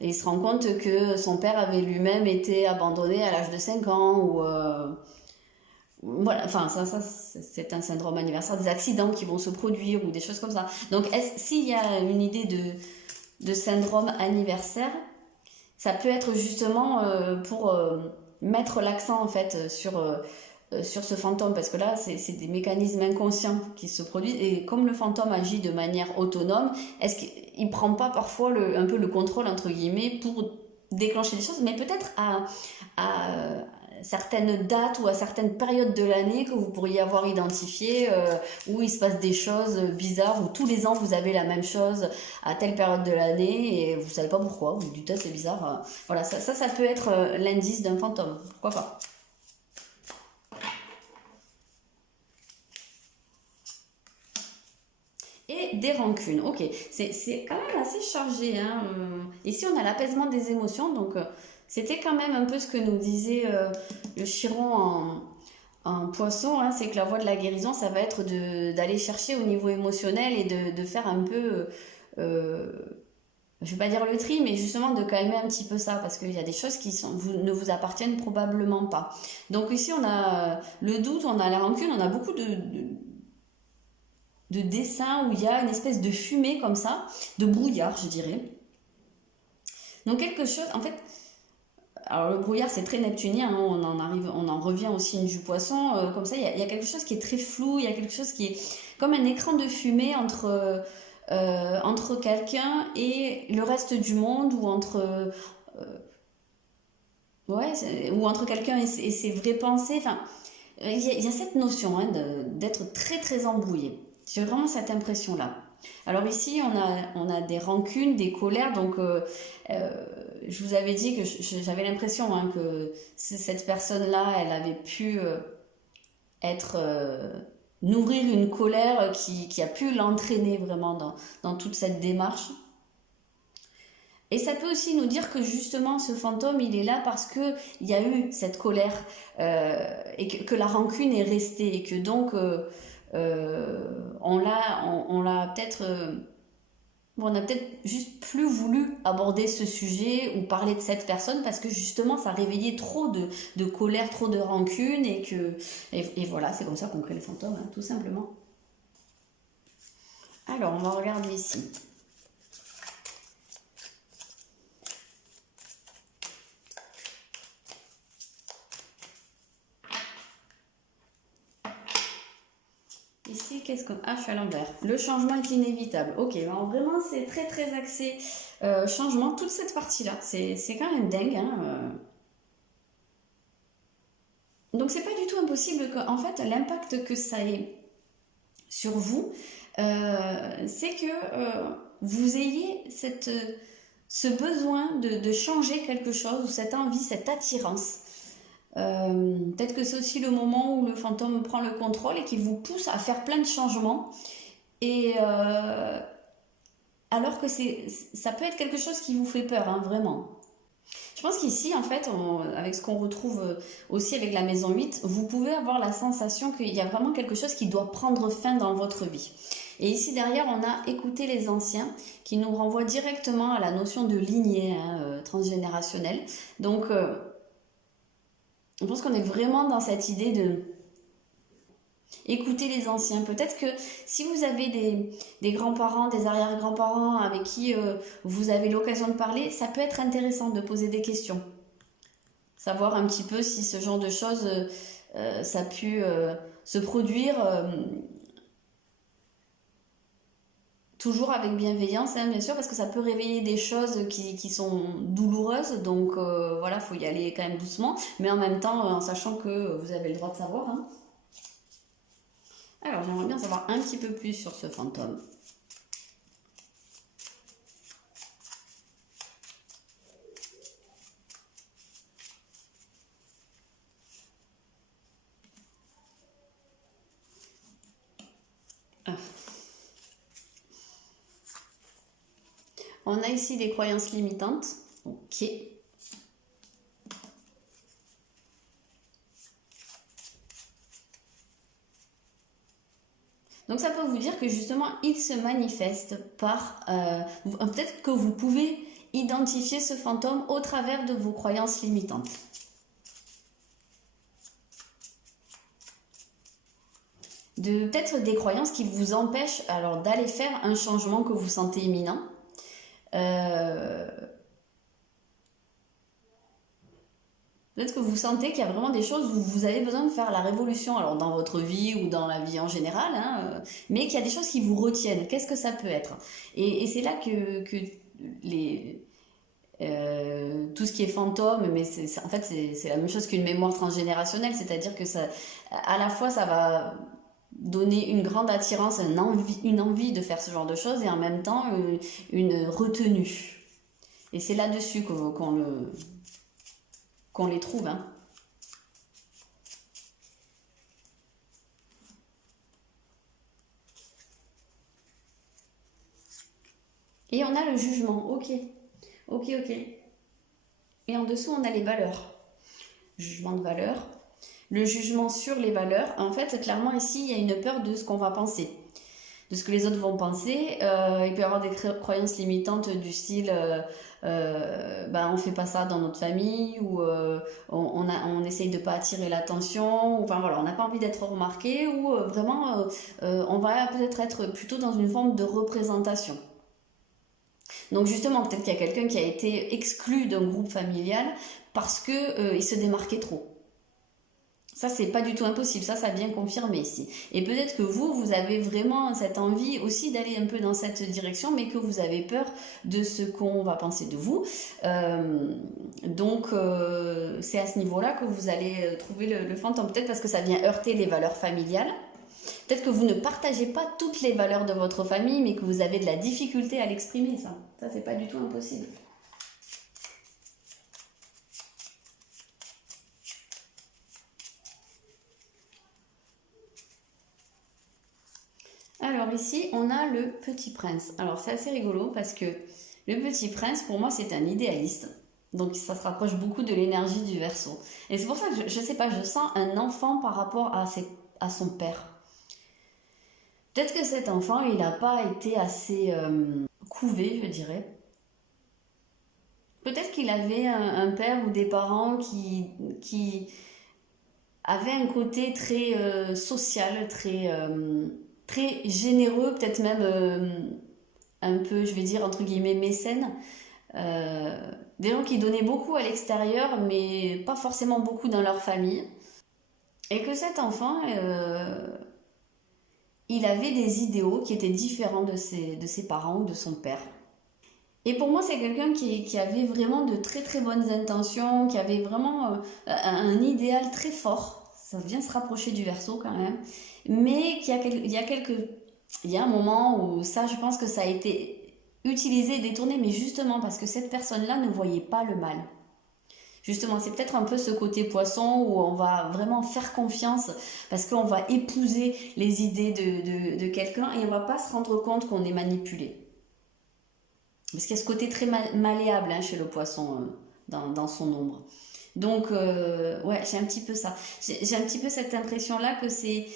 il se rend compte que son père avait lui-même été abandonné à l'âge de 5 ans, ou... voilà, enfin, ça c'est un syndrome anniversaire, des accidents qui vont se produire ou des choses comme ça. Donc, s'il y a une idée de syndrome anniversaire, ça peut être justement pour mettre l'accent en fait sur ce fantôme, parce que là, c'est des mécanismes inconscients qui se produisent, et comme le fantôme agit de manière autonome, est-ce qu'il prend pas parfois un peu le contrôle, entre guillemets, pour déclencher des choses, mais peut-être à certaines dates ou à certaines périodes de l'année que vous pourriez avoir identifiées, où il se passe des choses bizarres, où tous les ans vous avez la même chose à telle période de l'année et vous savez pas pourquoi, vous dites c'est bizarre. Voilà, ça peut être l'indice d'un fantôme, pourquoi pas. Et des rancunes, ok, c'est quand même assez chargé, hein. Ici on a l'apaisement des émotions, donc c'était quand même un peu ce que nous disait le Chiron en poisson, hein, c'est que la voie de la guérison, ça va être d'aller chercher au niveau émotionnel et de faire un peu, je vais pas dire le tri, mais justement de calmer un petit peu ça, parce qu'il y a des choses qui ne vous appartiennent probablement pas. Donc ici on a le doute, on a la rancune, on a beaucoup de dessins où il y a une espèce de fumée comme ça, de brouillard je dirais. Donc quelque chose, en fait, alors le brouillard c'est très neptunien, hein, on en revient au signe du poisson, comme ça il y a quelque chose qui est très flou, il y a quelque chose qui est comme un écran de fumée entre quelqu'un et le reste du monde, ou ou entre quelqu'un et ses vraies pensées, enfin il y a cette notion, hein, d'être très très embrouillé. J'ai vraiment cette impression-là. Alors ici, on a des rancunes, des colères, donc je vous avais dit que j'avais l'impression, hein, que cette personne-là, elle avait pu nourrir une colère qui a pu l'entraîner vraiment dans toute cette démarche. Et ça peut aussi nous dire que justement ce fantôme il est là parce que il y a eu cette colère et que la rancune est restée et que donc on l'a peut-être bon, on a peut-être juste plus voulu aborder ce sujet ou parler de cette personne parce que justement ça réveillait trop de colère, trop de rancune et voilà, c'est comme ça qu'on crée les fantômes, hein, tout simplement. Alors, on va regarder ici. Ici, qu'est-ce qu'on... Ah, je suis à l'envers. Le changement est inévitable. Ok, alors vraiment, c'est très très axé changement, toute cette partie-là. C'est quand même dingue. Hein. Donc, c'est pas du tout impossible que, en fait, l'impact que ça ait sur vous, c'est que vous ayez ce besoin de changer quelque chose, ou cette envie, cette attirance. Peut-être que c'est aussi le moment où le fantôme prend le contrôle et qui vous pousse à faire plein de changements. Et alors que ça peut être quelque chose qui vous fait peur, hein, vraiment. Je pense qu'ici, en fait, avec ce qu'on retrouve aussi avec la maison 8, vous pouvez avoir la sensation qu'il y a vraiment quelque chose qui doit prendre fin dans votre vie. Et ici, derrière, on a écouté les anciens qui nous renvoient directement à la notion de lignée hein, transgénérationnelle. Donc, je pense qu'on est vraiment dans cette idée de écouter les anciens. Peut-être que si vous avez des grands-parents, des arrière-grands-parents avec qui vous avez l'occasion de parler, ça peut être intéressant de poser des questions. Savoir un petit peu si ce genre de choses, ça a pu se produire toujours avec bienveillance, hein, bien sûr, parce que ça peut réveiller des choses qui sont douloureuses. Donc voilà, il faut y aller quand même doucement, mais en même temps, en sachant que vous avez le droit de savoir. Hein. Alors, j'aimerais bien savoir un petit peu plus sur ce fantôme. Ah. On a ici des croyances limitantes. Ok. Donc ça peut vous dire que justement, il se manifeste par... peut-être que vous pouvez identifier ce fantôme au travers de vos croyances limitantes. Peut-être des croyances qui vous empêchent alors d'aller faire un changement que vous sentez imminent. Peut-être que vous sentez qu'il y a vraiment des choses où vous avez besoin de faire la révolution, alors dans votre vie ou dans la vie en général, hein, mais qu'il y a des choses qui vous retiennent. Qu'est-ce que ça peut être? Et c'est là que tout ce qui est fantôme, mais en fait c'est la même chose qu'une mémoire transgénérationnelle, c'est-à-dire que ça, à la fois ça va donner une grande attirance, une envie de faire ce genre de choses et en même temps une retenue. Et c'est là-dessus qu'on les trouve. Hein. Et on a le jugement, ok. Ok, ok. Et en dessous, on a les valeurs. Jugement de valeurs. Le jugement sur les valeurs. En fait, clairement, ici, il y a une peur de ce qu'on va penser. De ce que les autres vont penser. Il peut y avoir des croyances limitantes du style on fait pas ça dans notre famille ou on essaye de pas attirer l'attention. Enfin voilà, on n'a pas envie d'être remarqué ou vraiment on va peut-être être plutôt dans une forme de représentation. Donc justement, peut-être qu'il y a quelqu'un qui a été exclu d'un groupe familial parce que il se démarquait trop. Ça, c'est pas du tout impossible. Ça vient confirmer ici. Et peut-être que vous avez vraiment cette envie aussi d'aller un peu dans cette direction, mais que vous avez peur de ce qu'on va penser de vous. Donc, c'est à ce niveau-là que vous allez trouver le fantôme. Peut-être parce que ça vient heurter les valeurs familiales. Peut-être que vous ne partagez pas toutes les valeurs de votre famille, mais que vous avez de la difficulté à l'exprimer, ça. Ça, c'est pas du tout impossible. Alors ici, on a le Petit Prince. Alors c'est assez rigolo parce que Le Petit Prince, pour moi, c'est un idéaliste. Donc ça se rapproche beaucoup de l'énergie du Verseau. Et c'est pour ça que je sais pas, je sens un enfant par rapport à son père. Peut-être que cet enfant, il n'a pas été assez couvé, je dirais. Peut-être qu'il avait un père ou des parents qui avaient un côté très social, très généreux, peut-être même un peu, je vais dire, entre guillemets, mécène. Des gens qui donnaient beaucoup à l'extérieur, mais pas forcément beaucoup dans leur famille. Et que cet enfant, il avait des idéaux qui étaient différents de ses parents ou de son père. Et pour moi, c'est quelqu'un qui avait vraiment de très très bonnes intentions, qui avait vraiment un idéal très fort. Ça vient se rapprocher du Verseau quand même. Mais il y a un moment où ça, je pense que ça a été utilisé et détourné, mais justement parce que cette personne-là ne voyait pas le mal. Justement, c'est peut-être un peu ce côté poisson où on va vraiment faire confiance parce qu'on va épouser les idées de quelqu'un et on va pas se rendre compte qu'on est manipulé. Parce qu'il y a ce côté très malléable chez le poisson dans son ombre. Donc, ouais, j'ai un petit peu ça. J'ai un petit peu cette impression-là que c'est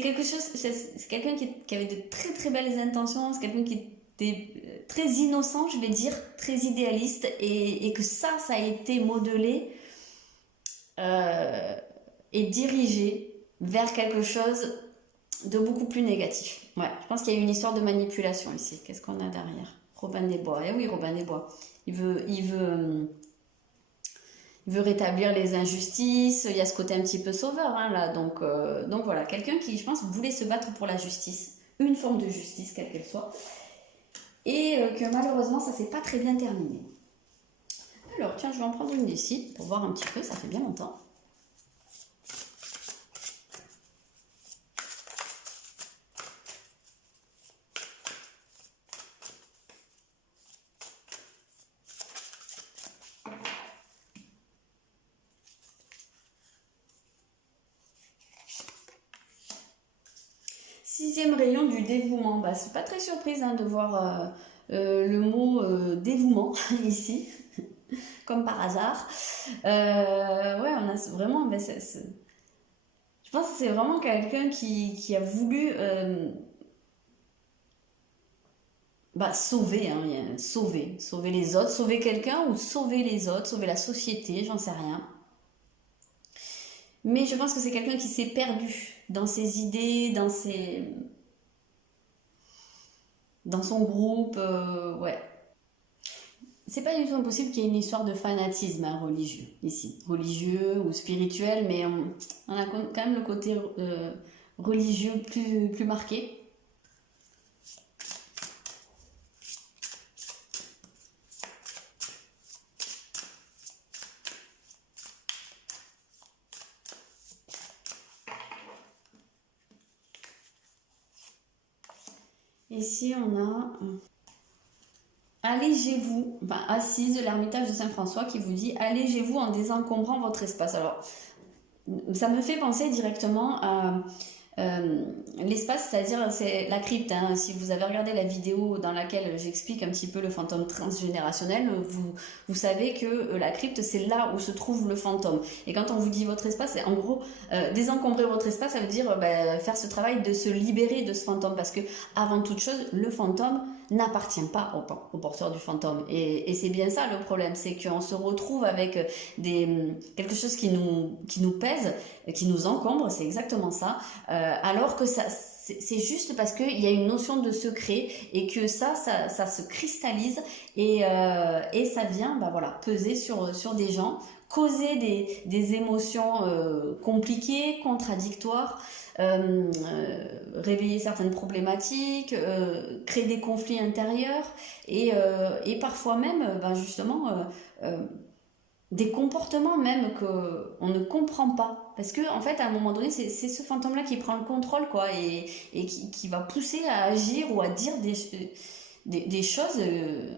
quelque chose, c'est quelqu'un qui avait de très très belles intentions, c'est quelqu'un qui était très innocent, je vais dire, très idéaliste, et que ça a été modelé euh, et dirigé vers quelque chose de beaucoup plus négatif. Ouais, je pense qu'il y a une histoire de manipulation ici. Qu'est-ce qu'on a derrière? Robin des Bois. Eh oui, Robin des Bois. Il veut rétablir les injustices. Il y a ce côté un petit peu sauveur là. Donc voilà, quelqu'un qui, je pense, voulait se battre pour la justice, une forme de justice quelle qu'elle soit, et que malheureusement ça s'est pas très bien terminé. Alors tiens, je vais en prendre une ici pour voir un petit peu. Ça fait bien longtemps. Sixième rayon du dévouement. Bah, c'est pas très surprise de voir le mot dévouement ici, comme par hasard. Ouais, on a vraiment. Je pense que c'est vraiment quelqu'un qui a voulu sauver, sauver les autres, sauver quelqu'un ou sauver les autres, sauver la société, j'en sais rien. Mais je pense que c'est quelqu'un qui s'est perdu dans ses idées, dans son groupe, ouais. C'est pas du tout impossible qu'il y ait une histoire de fanatisme religieux ici, religieux ou spirituel, mais on a quand même le côté religieux plus marqué. Ici, on a allégez-vous, assise de l'ermitage de Saint-François qui vous dit allégez-vous en désencombrant votre espace. Alors, ça me fait penser directement à l'espace, c'est-à-dire c'est la crypte. Si vous avez regardé la vidéo dans laquelle j'explique un petit peu le fantôme transgénérationnel, vous savez que la crypte, c'est là où se trouve le fantôme. Et quand on vous dit votre espace, c'est en gros désencombrer votre espace, ça veut dire faire ce travail de se libérer de ce fantôme. Parce que avant toute chose, le fantôme n'appartient pas au porteur du fantôme. Et c'est bien ça le problème, c'est qu'on se retrouve avec quelque chose qui nous pèse, qui nous encombre, c'est exactement ça. Alors que c'est juste parce qu'il y a une notion de secret et que ça se cristallise et ça vient peser sur des gens, causer des émotions compliquées, contradictoires, réveiller certaines problématiques, créer des conflits intérieurs et parfois même justement des comportements même qu'on ne comprend pas. Parce que en fait, à un moment donné, c'est ce fantôme-là qui prend le contrôle, quoi, et qui va pousser à agir ou à dire des choses,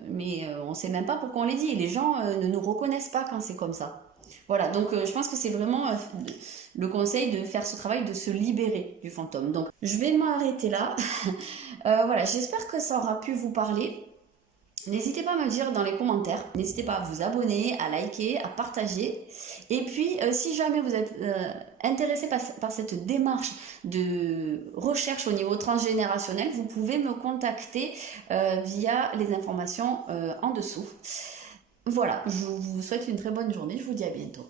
mais on ne sait même pas pourquoi on les dit. Et les gens ne nous reconnaissent pas quand c'est comme ça. Voilà, donc je pense que c'est vraiment le conseil de faire ce travail, de se libérer du fantôme. Donc je vais m'arrêter là. Voilà, j'espère que ça aura pu vous parler. N'hésitez pas à me dire dans les commentaires, n'hésitez pas à vous abonner, à liker, à partager. Et puis, si jamais vous êtes intéressé par cette démarche de recherche au niveau transgénérationnel, vous pouvez me contacter via les informations en dessous. Voilà, je vous souhaite une très bonne journée, je vous dis à bientôt.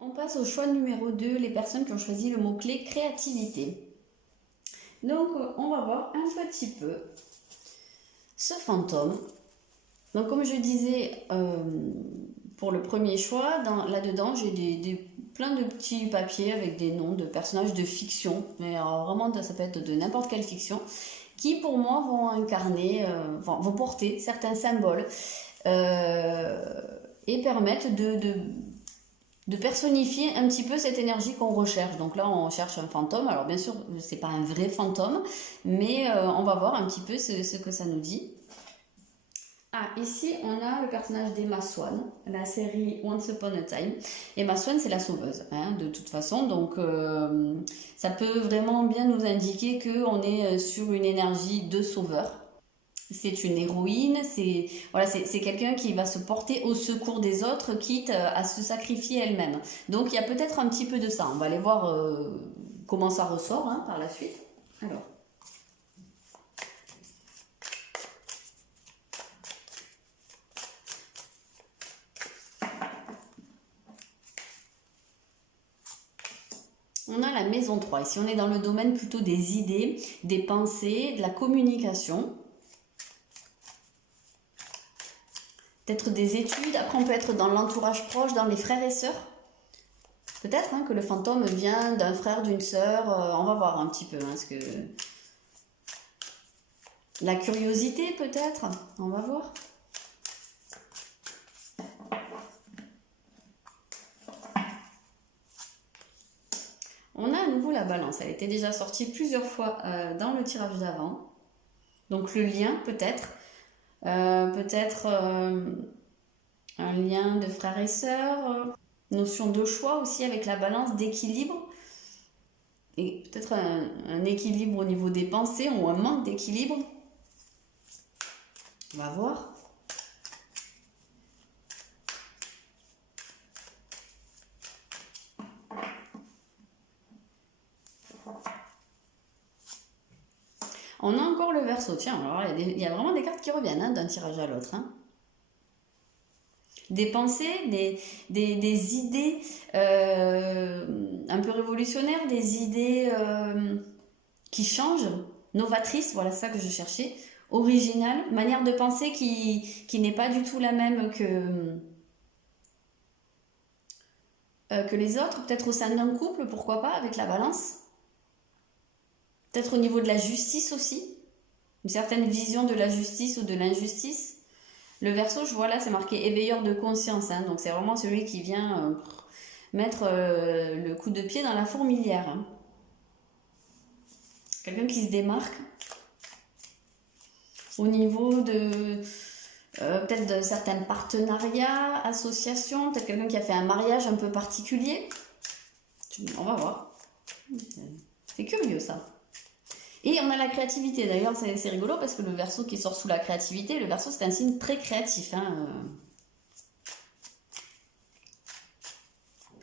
On passe au choix numéro 2, les personnes qui ont choisi le mot-clé créativité. Donc, on va voir un petit peu ce fantôme. Donc comme je disais pour le premier choix, là-dedans j'ai plein de petits papiers avec des noms de personnages de fiction, mais alors vraiment ça peut être de n'importe quelle fiction, qui pour moi vont incarner, vont porter certains symboles et permettent de personnifier un petit peu cette énergie qu'on recherche. Donc là, on cherche un fantôme. Alors bien sûr, c'est pas un vrai fantôme, mais on va voir un petit peu ce que ça nous dit. Ah, ici, on a le personnage d'Emma Swan, la série Once Upon a Time. Emma Swan, c'est la sauveuse, hein, de toute façon. Donc, ça peut vraiment bien nous indiquer qu'on est sur une énergie de sauveur. C'est une héroïne, c'est voilà, c'est quelqu'un qui va se porter au secours des autres, quitte à se sacrifier elle-même. Donc, il y a peut-être un petit peu de ça. On va aller voir comment ça ressort hein, par la suite. Alors. On a la maison 3. Ici, on est dans le domaine plutôt des idées, des pensées, de la communication. Peut-être des études. Après, on peut être dans l'entourage proche, dans les frères et sœurs. Peut-être hein, que le fantôme vient d'un frère, d'une sœur. On va voir un petit peu. Hein, ce que... La curiosité, peut-être. On va voir. On a à nouveau la balance. Elle était déjà sortie plusieurs fois dans le tirage d'avant. Donc le lien peut-être. Peut-être un lien de frères et sœurs. Notion de choix aussi avec la balance d'équilibre. Et peut-être un équilibre au niveau des pensées ou un manque d'équilibre. On va voir. On a encore le Verseau. Tiens, alors il y a vraiment des cartes qui reviennent hein, d'un tirage à l'autre. Hein. Des pensées, des idées un peu révolutionnaires, des idées qui changent, novatrices, voilà ça que je cherchais, originales, manière de penser qui n'est pas du tout la même que les autres, peut-être au sein d'un couple, pourquoi pas, avec la balance. Peut-être au niveau de la justice aussi, une certaine vision de la justice ou de l'injustice. Le Verseau, je vois là, c'est marqué éveilleur de conscience, hein, donc c'est vraiment celui qui vient mettre le coup de pied dans la fourmilière. Hein. Quelqu'un qui se démarque au niveau de peut-être de certains partenariats, associations, peut-être quelqu'un qui a fait un mariage un peu particulier. On va voir. C'est curieux ça. Et on a la créativité, d'ailleurs c'est rigolo parce que le Verseau qui sort sous la créativité, le Verseau c'est un signe très créatif. Hein.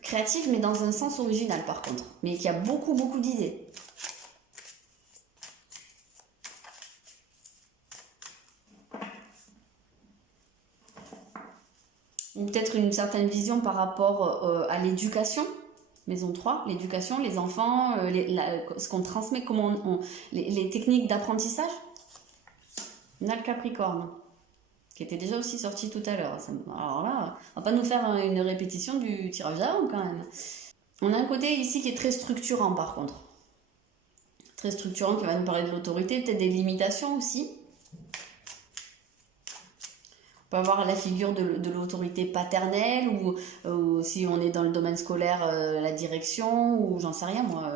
Créatif mais dans un sens original par contre, mais qui a beaucoup d'idées. Ou peut-être une certaine vision par rapport à l'éducation. Maison 3, l'éducation, les enfants, ce qu'on transmet, les techniques d'apprentissage. On a le Capricorne, qui était déjà aussi sorti tout à l'heure. Alors là, on va pas nous faire une répétition du tirage d'avant quand même. On a un côté ici qui est très structurant par contre. Très structurant, qui va nous parler de l'autorité, peut-être des limitations aussi. On peut avoir la figure de l'autorité paternelle ou si on est dans le domaine scolaire, la direction ou j'en sais rien moi.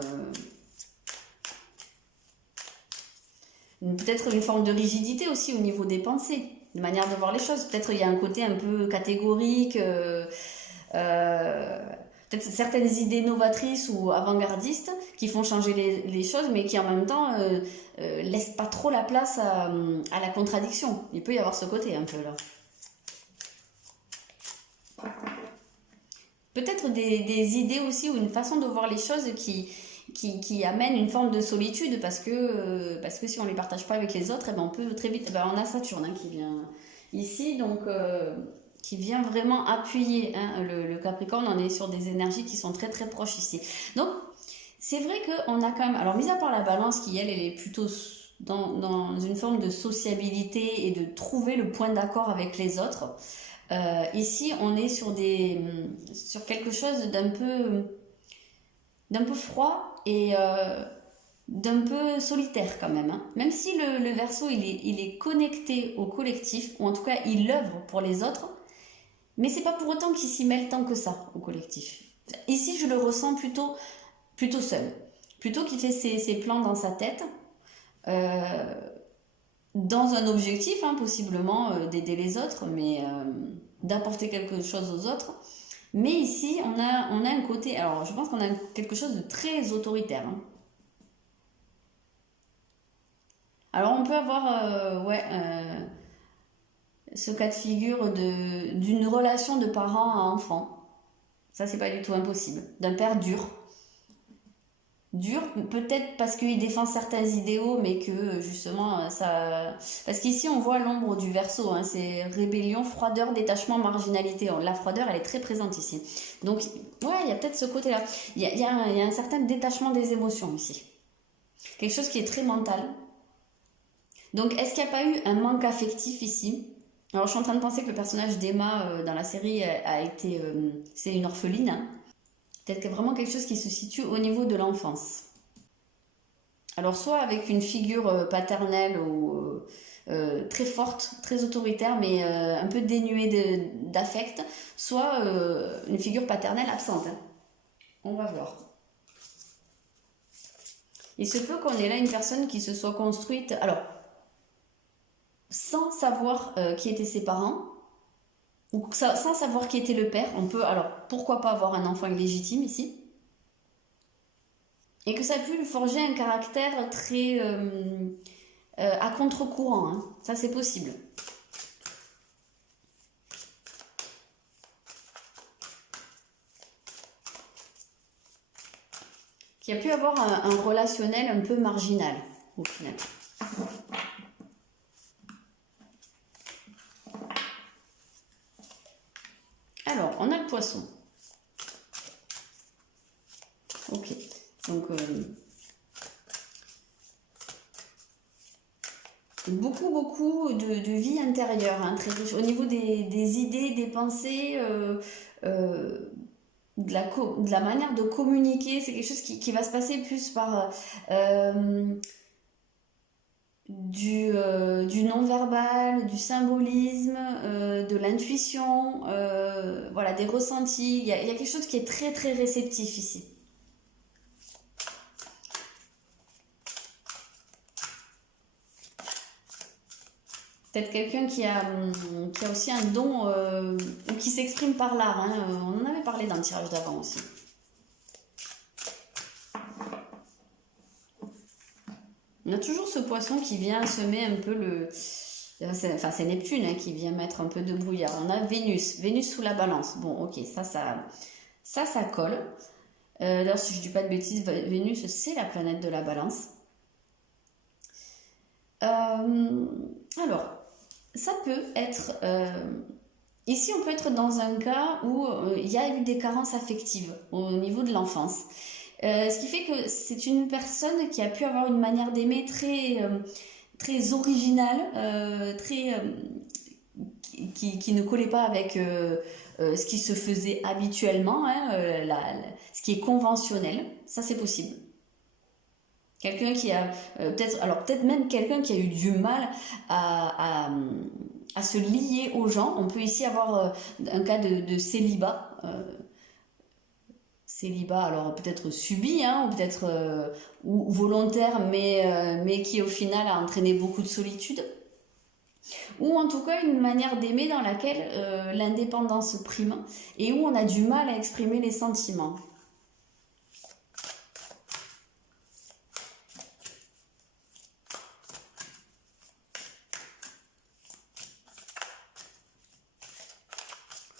Peut-être une forme de rigidité aussi au niveau des pensées, de manière de voir les choses. Peut-être il y a un côté un peu catégorique, peut-être certaines idées novatrices ou avant-gardistes qui font changer les choses, mais qui en même temps laissent pas trop la place à la contradiction. Il peut y avoir ce côté un peu là. Peut-être des idées aussi ou une façon de voir les choses qui amène une forme de solitude parce que si on ne les partage pas avec les autres, eh ben on peut très vite. Eh ben on a Saturne qui vient ici, donc qui vient vraiment appuyer hein, le Capricorne. On est sur des énergies qui sont très très proches ici. Donc c'est vrai qu'on a quand même. Alors, mis à part la balance qui elle est plutôt dans une forme de sociabilité et de trouver le point d'accord avec les autres. Ici, on est sur quelque chose d'un peu froid et d'un peu solitaire quand même. Hein. Même si le Verseau, il est connecté au collectif, ou en tout cas, il œuvre pour les autres, mais c'est pas pour autant qu'il s'y mêle tant que ça au collectif. Ici, je le ressens plutôt seul. Plutôt qu'il fait ses plans dans sa tête, dans un objectif, hein, possiblement d'aider les autres, mais d'apporter quelque chose aux autres. Mais ici, on a un côté, alors je pense qu'on a quelque chose de très autoritaire. Hein. Alors on peut avoir ce cas de figure d'une relation de parent à enfant. Ça, c'est pas du tout impossible. D'un père dur. Dur, peut-être parce qu'il défend certains idéaux, mais que justement, ça. Parce qu'ici, on voit l'ombre du Verseau. Hein, c'est rébellion, froideur, détachement, marginalité. La froideur, elle est très présente ici. Donc, ouais, il y a peut-être ce côté-là. Il y a un certain détachement des émotions ici. Quelque chose qui est très mental. Donc, est-ce qu'il n'y a pas eu un manque affectif ici? Alors, je suis en train de penser que le personnage d'Emma dans la série a été. C'est une orpheline. Hein. Peut-être qu'il y a vraiment quelque chose qui se situe au niveau de l'enfance. Alors, soit avec une figure paternelle ou très forte, très autoritaire, mais un peu dénuée d'affect, soit une figure paternelle absente. Hein. On va voir. Il se peut qu'on ait là une personne qui se soit construite, alors, sans savoir qui étaient ses parents, ou sans savoir qui était le père. On peut, alors, pourquoi pas avoir un enfant illégitime ici? Et que ça a pu lui forger un caractère très à contre-courant. Hein. Ça, c'est possible. Qui a pu avoir un relationnel un peu marginal, au final. Alors, on a le Poisson. Ok. Donc, beaucoup de vie intérieure, hein, très riche. Au niveau des idées, des pensées, de la manière de communiquer, c'est quelque chose qui va se passer plus par du non-verbal, du symbolisme, de l'intuition, voilà, des ressentis. Il y a quelque chose qui est très très réceptif ici. Peut-être quelqu'un qui a aussi un don ou qui s'exprime par l'art. Hein. On en avait parlé dans le tirage d'avant aussi. On a toujours ce Poisson qui vient semer un peu le... Enfin, c'est Neptune hein, qui vient mettre un peu de brouillard. On a Vénus sous la Balance. Bon, ok, ça colle. D'ailleurs, si je ne dis pas de bêtises, Vénus, c'est la planète de la Balance. Alors, ça peut être... ici, on peut être dans un cas où il y a eu des carences affectives au niveau de l'enfance. Ce qui fait que c'est une personne qui a pu avoir une manière d'aimer très originale, qui ne collait pas avec ce qui se faisait habituellement, hein, ce qui est conventionnel. Ça, c'est possible. Quelqu'un qui a peut-être même quelqu'un qui a eu du mal à se lier aux gens. On peut ici avoir un cas de célibat. Célibat, alors peut-être subi, hein, ou peut-être ou volontaire, mais qui au final a entraîné beaucoup de solitude. Ou en tout cas une manière d'aimer dans laquelle l'indépendance prime et où on a du mal à exprimer les sentiments.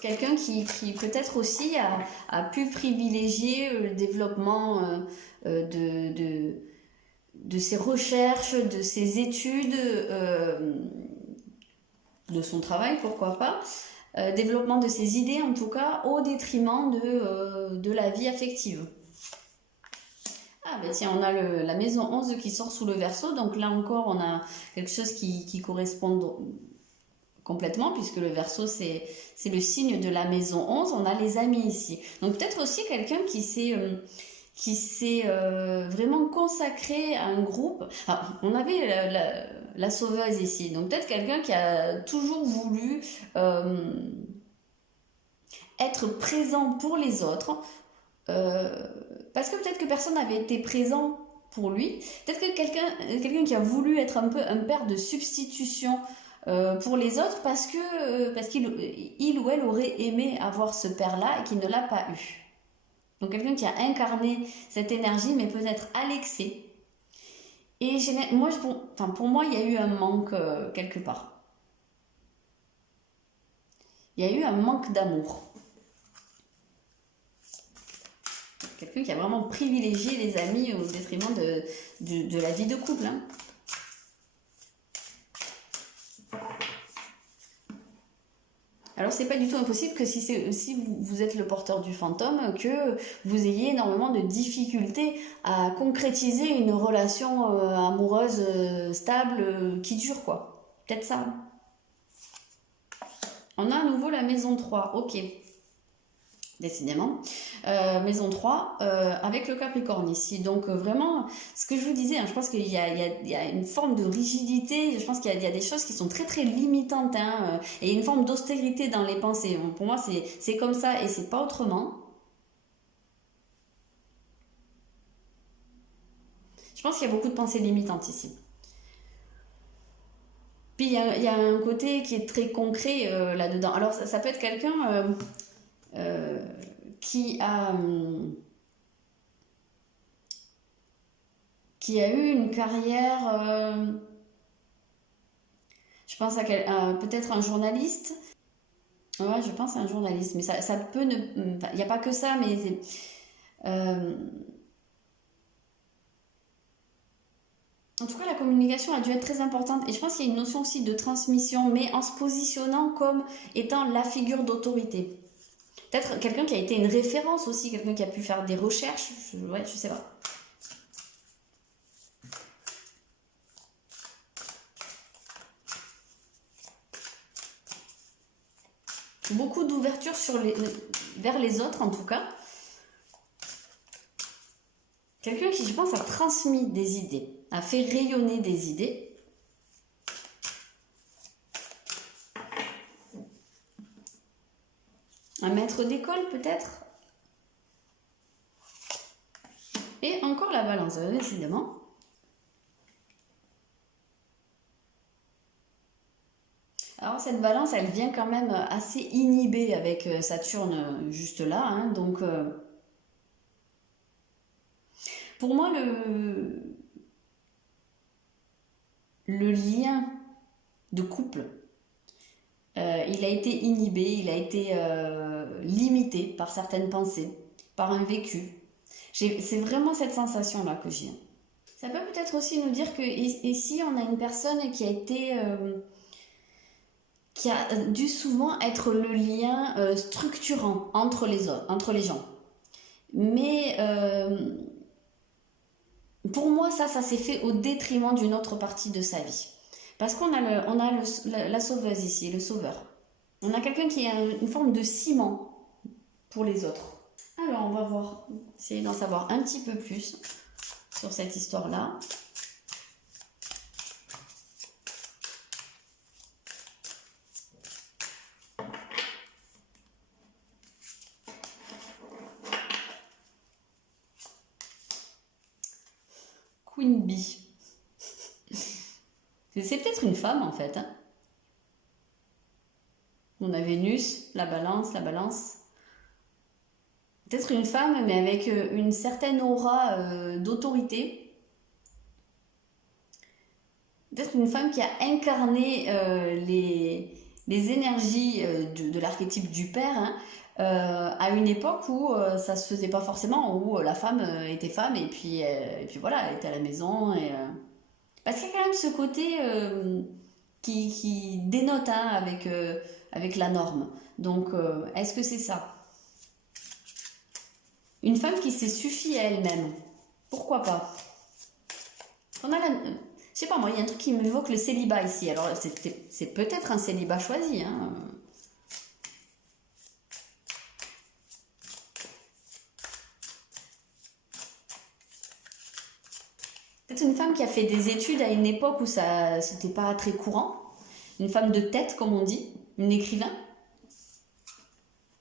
Quelqu'un qui peut-être aussi a pu privilégier le développement de ses recherches, de ses études, de son travail, pourquoi pas, développement de ses idées en tout cas, au détriment de la vie affective. Ah ben tiens, on a la maison 11 qui sort sous le Verseau, donc là encore on a quelque chose qui correspond complètement, puisque le Verseau c'est le signe de la maison 11, on a les amis ici. Donc peut-être aussi quelqu'un qui s'est vraiment consacré à un groupe. Alors, on avait la sauveuse ici, donc peut-être quelqu'un qui a toujours voulu être présent pour les autres, parce que peut-être que personne n'avait été présent pour lui. Peut-être que quelqu'un qui a voulu être un peu un père de substitution pour les autres parce qu'il ou elle aurait aimé avoir ce père-là et qu'il ne l'a pas eu. Donc quelqu'un qui a incarné cette énergie mais peut-être à l'excès. Et pour moi, il y a eu un manque quelque part. Il y a eu un manque d'amour. Quelqu'un qui a vraiment privilégié les amis au détriment de la vie de couple. Hein. Alors c'est pas du tout impossible que si vous êtes le porteur du fantôme, que vous ayez énormément de difficultés à concrétiser une relation amoureuse stable qui dure quoi. Peut-être ça. On a à nouveau la maison 3, ok. Décidément. Maison 3 avec le Capricorne ici. Donc vraiment, ce que je vous disais, hein, je pense qu'il y a une forme de rigidité, je pense qu'il y a des choses qui sont très très limitantes hein, et une forme d'austérité dans les pensées. Bon, pour moi, c'est comme ça et c'est pas autrement. Je pense qu'il y a beaucoup de pensées limitantes ici. Puis il y a un côté qui est très concret là-dedans. Alors ça peut être quelqu'un qui a eu une carrière, je pense à peut-être un journaliste. Ouais, je pense à un journaliste, mais ça peut ne... Il n'y a pas que ça, mais... En tout cas, la communication a dû être très importante. Et je pense qu'il y a une notion aussi de transmission, mais en se positionnant comme étant la figure d'autorité. Peut-être quelqu'un qui a été une référence aussi, quelqu'un qui a pu faire des recherches. Ouais, je sais pas. Beaucoup d'ouverture vers les autres, en tout cas. Quelqu'un qui, je pense, a transmis des idées, a fait rayonner des idées. Un maître d'école, peut-être. Et encore la balance, décidément. Alors cette balance, elle vient quand même assez inhibée avec Saturne juste là. Hein, donc, pour moi, le lien de couple, il a été inhibé, il a été limité par certaines pensées, par un vécu. C'est vraiment cette sensation-là que j'ai. Ça peut peut-être aussi nous dire que ici, on a une personne qui a été... qui a dû souvent être le lien structurant entre les gens. Mais pour moi, ça s'est fait au détriment d'une autre partie de sa vie. Parce qu'on a, la sauveuse ici, le sauveur. On a quelqu'un qui a une forme de ciment pour les autres. Alors, on va voir, essayer d'en savoir un petit peu plus sur cette histoire-là. Queen Bee. C'est peut-être une femme en fait. Hein. On a Vénus, la balance, la balance. Peut-être une femme, mais avec une certaine aura d'autorité. Peut-être une femme qui a incarné les énergies de l'archétype du père, hein, à une époque où ça se faisait pas forcément, où la femme était femme et puis voilà, elle était à la maison. Parce qu'il y a quand même ce côté qui dénote hein, avec la norme. Donc, est-ce que c'est ça? Une femme qui s'est suffit à elle-même. Pourquoi pas? On a la... Je sais pas moi, il y a un truc qui m'évoque le célibat ici. Alors, c'est peut-être un célibat choisi. Hein. Peut-être une femme qui a fait des études à une époque où ça c'était pas très courant. Une femme de tête, comme on dit. Une écrivain.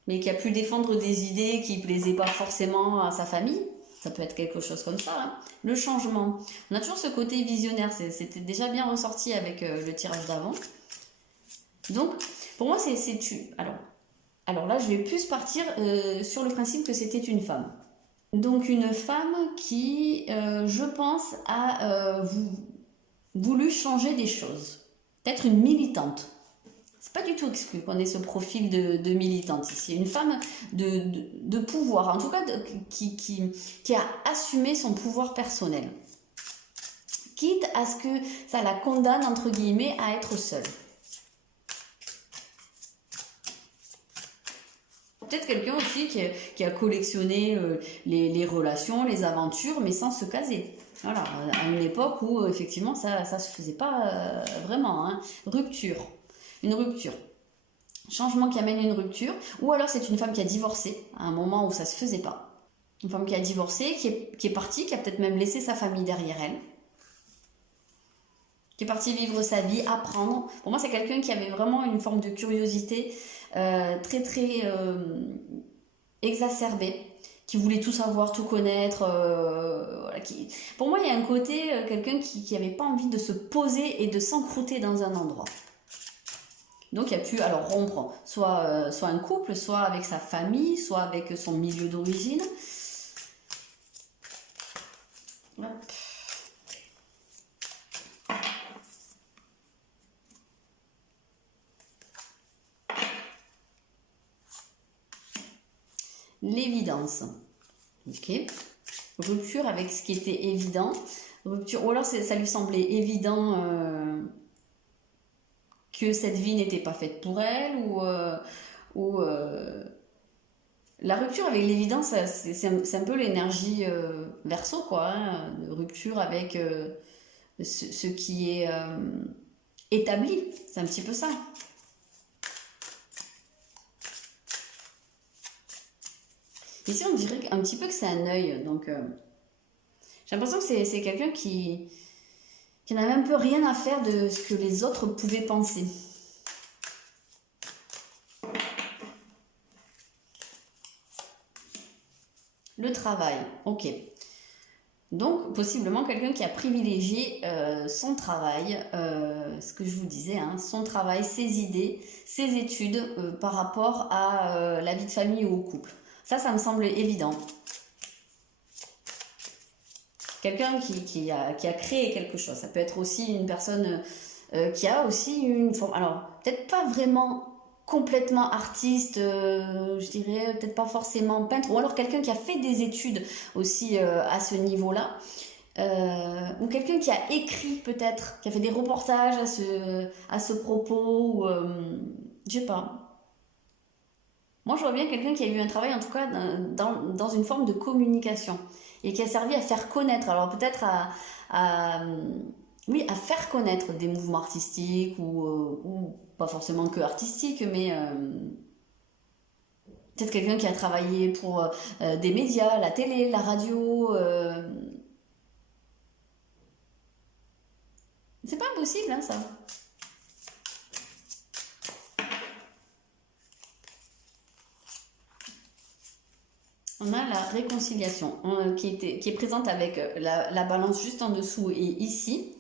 Mais qui a pu défendre des idées qui plaisaient pas forcément à sa famille. Ça peut être quelque chose comme ça. Hein. Le changement. On a toujours ce côté visionnaire. C'était déjà bien ressorti avec le tirage d'avant. Donc, pour moi, c'est tu. Alors là, je vais plus partir sur le principe que c'était une femme. Donc, une femme qui, je pense, a voulu changer des choses. Peut-être une militante. C'est pas du tout exclu qu'on ait ce profil de militante ici. Une femme de pouvoir, en tout cas qui a assumé son pouvoir personnel. Quitte à ce que ça la condamne, entre guillemets, à être seule. Peut-être quelqu'un aussi qui a collectionné les relations, les aventures, mais sans se caser. Voilà, à une époque où effectivement ça se faisait pas vraiment. Hein. Rupture. Une rupture. Changement qui amène une rupture. Ou alors c'est une femme qui a divorcé à un moment où ça se faisait pas. Une femme qui a divorcé, qui est partie, qui a peut-être même laissé sa famille derrière elle. Qui est partie vivre sa vie, apprendre. Pour moi, c'est quelqu'un qui avait vraiment une forme de curiosité très très exacerbée, qui voulait tout savoir, tout connaître. Voilà, Pour moi, il y a un côté, quelqu'un qui n'avait pas envie de se poser et de s'encrouter dans un endroit. Donc, il a pu alors rompre soit un couple, soit avec sa famille, soit avec son milieu d'origine. Hop. L'évidence. Ok. Rupture avec ce qui était évident. Rupture, ou alors ça lui semblait évident que cette vie n'était pas faite pour elle, ou la rupture avec l'évidence, c'est un peu l'énergie verso, quoi. Hein, de rupture avec ce qui est établi. C'est un petit peu ça. Ici, on dirait un petit peu que c'est un œil. Donc, j'ai l'impression que c'est quelqu'un qui n'avait un peu rien à faire de ce que les autres pouvaient penser. Le travail, ok. Donc, possiblement quelqu'un qui a privilégié son travail, ce que je vous disais, hein, son travail, ses idées, ses études par rapport à la vie de famille ou au couple. Ça me semble évident. Quelqu'un qui a créé quelque chose. Ça peut être aussi une personne qui a aussi une forme... Alors, peut-être pas vraiment complètement artiste, je dirais, peut-être pas forcément peintre, ou alors quelqu'un qui a fait des études aussi à ce niveau-là. Ou quelqu'un qui a écrit peut-être, qui a fait des reportages à ce propos, ou je sais pas. Moi, je vois bien quelqu'un qui a eu un travail, en tout cas, dans une forme de communication et qui a servi à faire connaître. Alors, peut-être oui, à faire connaître des mouvements artistiques ou pas forcément que artistiques, mais peut-être quelqu'un qui a travaillé pour des médias, la télé, la radio. C'est pas impossible, hein, ça. On a la réconciliation qui est présente avec la balance juste en dessous et ici.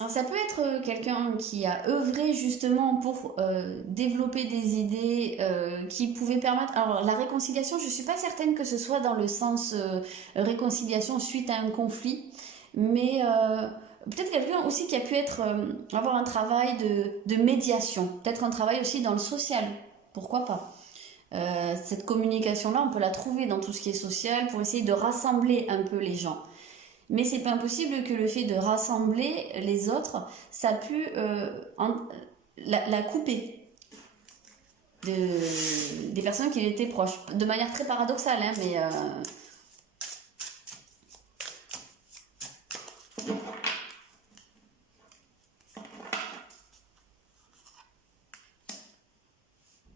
Alors, ça peut être quelqu'un qui a œuvré justement pour développer des idées qui pouvaient permettre... Alors la réconciliation, je ne suis pas certaine que ce soit dans le sens réconciliation suite à un conflit, mais peut-être quelqu'un aussi qui a pu être, avoir un travail de médiation, peut-être un travail aussi dans le social, pourquoi pas. Cette communication-là, on peut la trouver dans tout ce qui est social pour essayer de rassembler un peu les gens. Mais c'est pas impossible que le fait de rassembler les autres, ça a pu la couper des personnes qui étaient proches. De manière très paradoxale, hein, mais...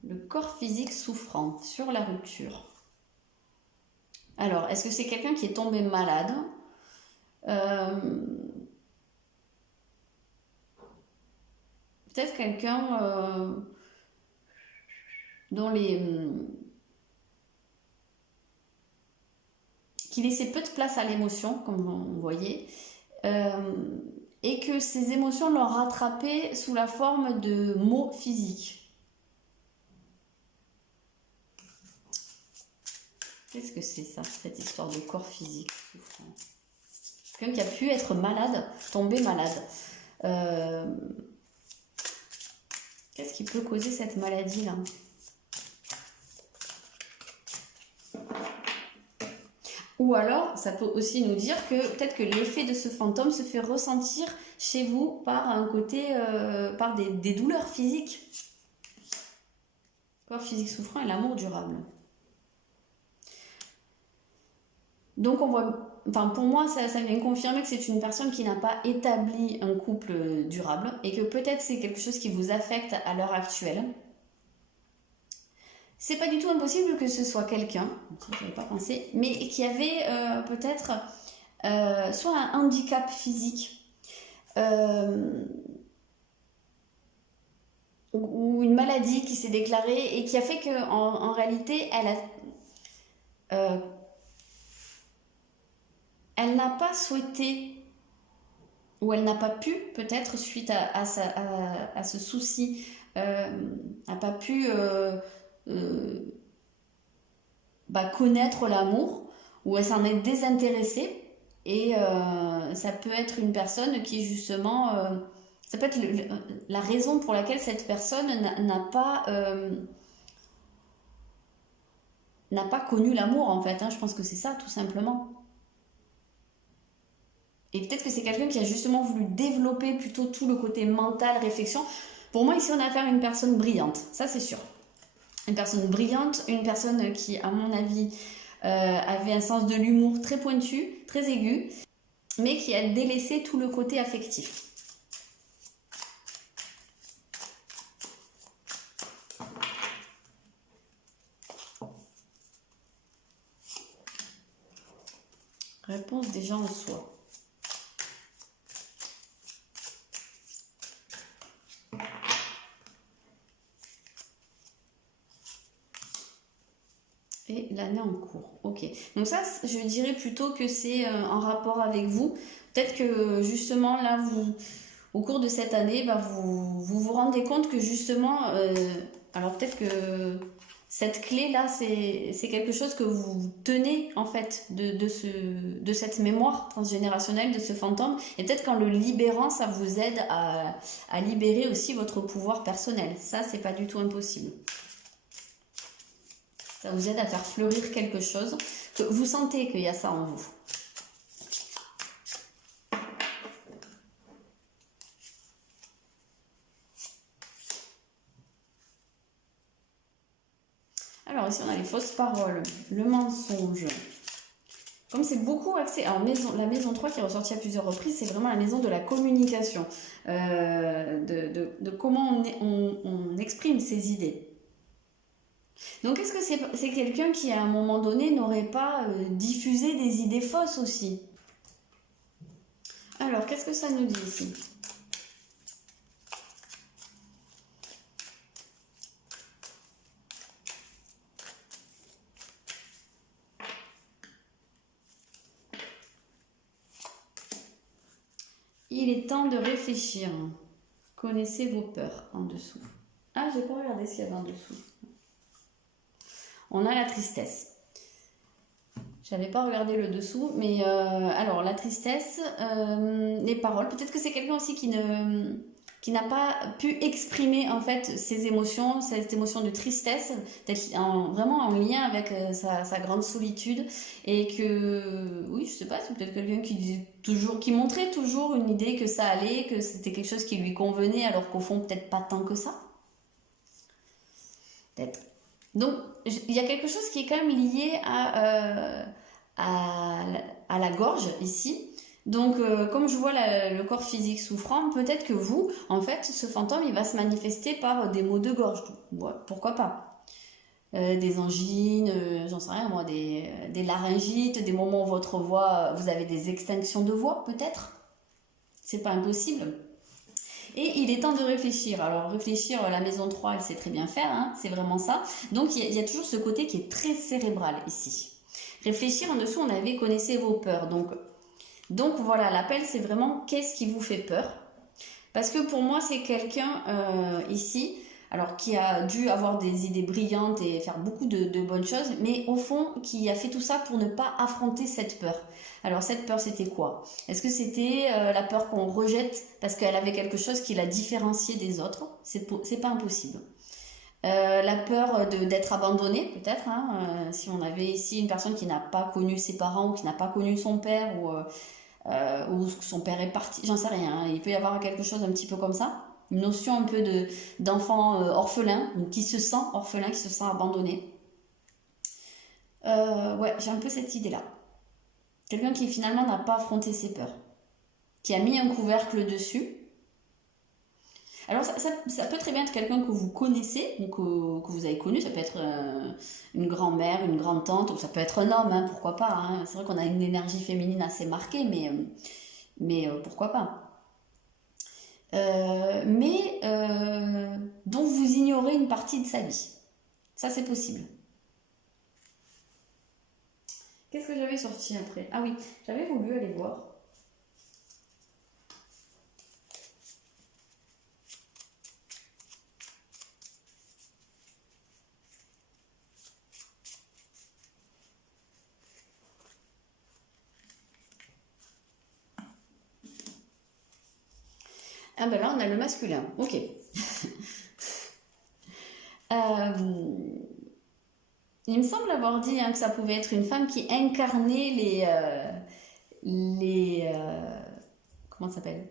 Le corps physique souffrant sur la rupture. Alors, est-ce que c'est quelqu'un qui est tombé malade ? Peut-être quelqu'un dont qui laissait peu de place à l'émotion, comme vous voyez, et que ces émotions l'ont rattrapé sous la forme de maux physiques. Qu'est-ce que c'est ça, cette histoire de corps physique souffrant ? Quelqu'un qui a pu être malade, tomber malade. Qu'est-ce qui peut causer cette maladie-là ? Ou alors, ça peut aussi nous dire que peut-être que l'effet de ce fantôme se fait ressentir chez vous par un côté, par des douleurs physiques. Corps physique souffrant et l'amour durable. Donc on voit, enfin pour moi ça vient confirmer que c'est une personne qui n'a pas établi un couple durable et que peut-être c'est quelque chose qui vous affecte à l'heure actuelle. C'est pas du tout impossible que ce soit quelqu'un, je n'avais pas pensé, mais qui avait peut-être soit un handicap physique ou une maladie qui s'est déclarée et qui a fait qu'en réalité elle n'a pas souhaité ou elle n'a pas pu, peut-être suite à ce souci, n'a pas pu connaître l'amour, ou elle s'en est désintéressée, et ça peut être une personne qui justement, ça peut être la raison pour laquelle cette personne n'a pas connu l'amour en fait, hein. Je pense que c'est ça tout simplement. Et peut-être que c'est quelqu'un qui a justement voulu développer plutôt tout le côté mental, réflexion. Pour moi, ici, on a affaire à une personne brillante. Ça, c'est sûr. Une personne brillante, une personne qui, à mon avis, avait un sens de l'humour très pointu, très aigu, mais qui a délaissé tout le côté affectif. Réponse déjà en soi. Et l'année en cours. Ok. Donc ça, je dirais plutôt que c'est en rapport avec vous. Peut-être que justement, là, au cours de cette année, vous rendez compte que justement, alors peut-être que cette clé-là, c'est quelque chose que vous tenez en fait de cette mémoire transgénérationnelle, de ce fantôme. Et peut-être qu'en le libérant, ça vous aide à libérer aussi votre pouvoir personnel. Ça, c'est pas du tout impossible. Ça vous aide à faire fleurir quelque chose, que vous sentez qu'il y a ça en vous. Alors ici on a les fausses paroles, le mensonge. Comme c'est beaucoup axé, alors la maison 3 qui est ressortie à plusieurs reprises, c'est vraiment la maison de la communication, de comment on exprime ses idées. Donc est-ce que c'est quelqu'un qui à un moment donné n'aurait pas diffusé des idées fausses aussi? Alors qu'est-ce que ça nous dit ici? Il est temps de réfléchir. Connaissez vos peurs en dessous. Ah, j'ai pas regardé ce qu'il y avait en dessous. On a la tristesse. J'avais pas regardé le dessous, mais alors la tristesse, les paroles. Peut-être que c'est quelqu'un aussi qui n'a pas pu exprimer en fait ses émotions, cette émotion de tristesse, vraiment en lien avec sa grande solitude, et que oui, je sais pas, c'est peut-être quelqu'un qui montrait toujours une idée que ça allait, que c'était quelque chose qui lui convenait, alors qu'au fond peut-être pas tant que ça. Peut-être. Donc, il y a quelque chose qui est quand même lié à la gorge ici. Donc, comme je vois le corps physique souffrant, peut-être que vous, en fait, ce fantôme, il va se manifester par des maux de gorge. Ouais, pourquoi pas. Des angines, j'en sais rien moi, des laryngites, des moments où votre voix, vous avez des extinctions de voix, peut-être. C'est pas impossible. Et il est temps de réfléchir. Alors réfléchir, la maison 3, elle sait très bien faire, hein, c'est vraiment ça. Donc il y a toujours ce côté qui est très cérébral ici. Réfléchir en dessous, on avait connaissez vos peurs. Donc voilà, l'appel c'est vraiment qu'est-ce qui vous fait peur. Parce que pour moi c'est quelqu'un ici, alors qui a dû avoir des idées brillantes et faire beaucoup de bonnes choses, mais au fond qui a fait tout ça pour ne pas affronter cette peur. Alors cette peur c'était quoi? Est-ce que c'était la peur qu'on rejette parce qu'elle avait quelque chose qui la différenciait des autres? C'est pas impossible. La peur d'être abandonnée peut-être, hein, si on avait ici une personne qui n'a pas connu ses parents ou qui n'a pas connu son père ou son père est parti, j'en sais rien, hein, il peut y avoir quelque chose un petit peu comme ça, une notion un peu d'enfant orphelin, donc qui se sent orphelin, qui se sent abandonné. Ouais, j'ai un peu cette idée-là. Quelqu'un qui finalement n'a pas affronté ses peurs, qui a mis un couvercle dessus. Alors ça peut très bien être quelqu'un que vous connaissez, ou que vous avez connu, ça peut être une grand-mère, une grande-tante, ou ça peut être un homme, hein, pourquoi pas. Hein. C'est vrai qu'on a une énergie féminine assez marquée, mais pourquoi pas. Dont vous ignorez une partie de sa vie. Ça c'est possible. Qu'est-ce que j'avais sorti après? Ah oui, j'avais voulu aller voir. Ah ben là, on a le masculin. Ok. Il me semble avoir dit hein, que ça pouvait être une femme qui incarnait comment ça s'appelle?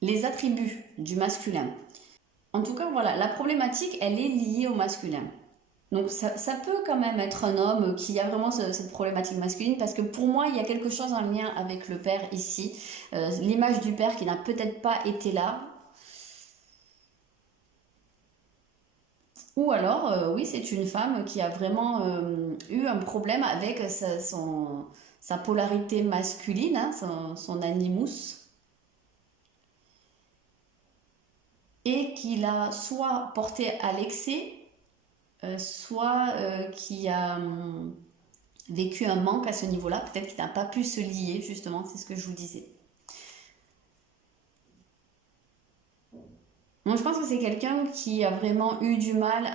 Les attributs du masculin. En tout cas, voilà, la problématique, elle est liée au masculin. Donc ça peut quand même être un homme qui a vraiment cette problématique masculine parce que pour moi, il y a quelque chose en lien avec le père ici. L'image du père qui n'a peut-être pas été là. Ou alors, oui, c'est une femme qui a vraiment eu un problème avec sa polarité masculine, hein, son animus. Et qui l'a soit porté à l'excès, soit qui a vécu un manque à ce niveau-là, peut-être qu'il n'a pas pu se lier, justement, c'est ce que je vous disais. Moi, je pense que c'est quelqu'un qui a vraiment eu du mal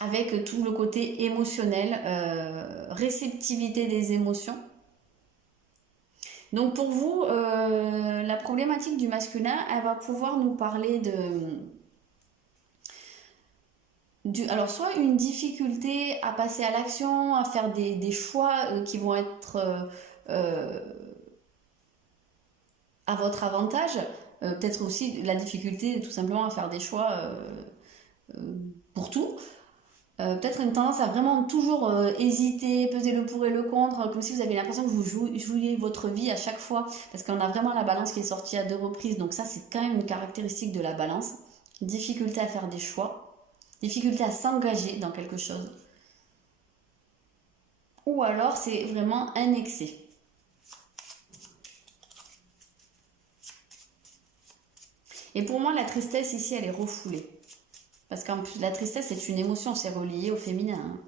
avec tout le côté émotionnel, réceptivité des émotions. Donc pour vous, la problématique du masculin, elle va pouvoir nous parler alors soit une difficulté à passer à l'action, à faire des choix qui vont être à votre avantage, peut-être aussi la difficulté tout simplement à faire des choix pour tout. Peut-être une tendance à vraiment toujours hésiter, peser le pour et le contre, comme si vous avez l'impression que vous jouiez votre vie à chaque fois, parce qu'on a vraiment la balance qui est sortie à 2 reprises, donc ça c'est quand même une caractéristique de la balance. Difficulté à faire des choix, difficulté à s'engager dans quelque chose, ou alors c'est vraiment un excès. Et pour moi la tristesse ici elle est refoulée. Parce qu'en plus, la tristesse, c'est une émotion, c'est relié au féminin. Hein.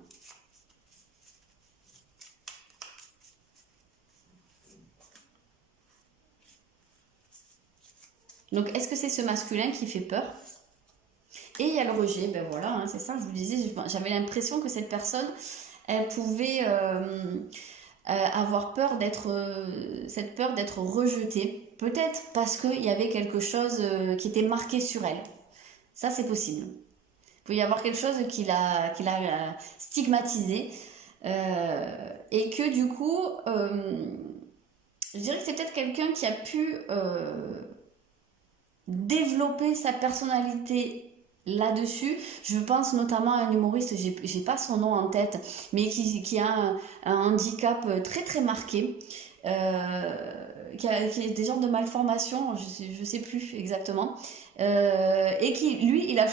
Donc, est-ce que c'est ce masculin qui fait peur? Et il y a le rejet, ben voilà, hein, c'est ça, je vous disais, j'avais l'impression que cette personne, elle pouvait avoir peur cette peur d'être rejetée. Peut-être parce qu'il y avait quelque chose qui était marqué sur elle. Ça, c'est possible. Il peut y avoir quelque chose qui l'a stigmatisé. Et que du coup, je dirais que c'est peut-être quelqu'un qui a pu développer sa personnalité là-dessus. Je pense notamment à un humoriste, j'ai pas son nom en tête, mais qui a un handicap très très marqué, qui a des genres de malformations, je sais plus exactement, et qui, lui, il a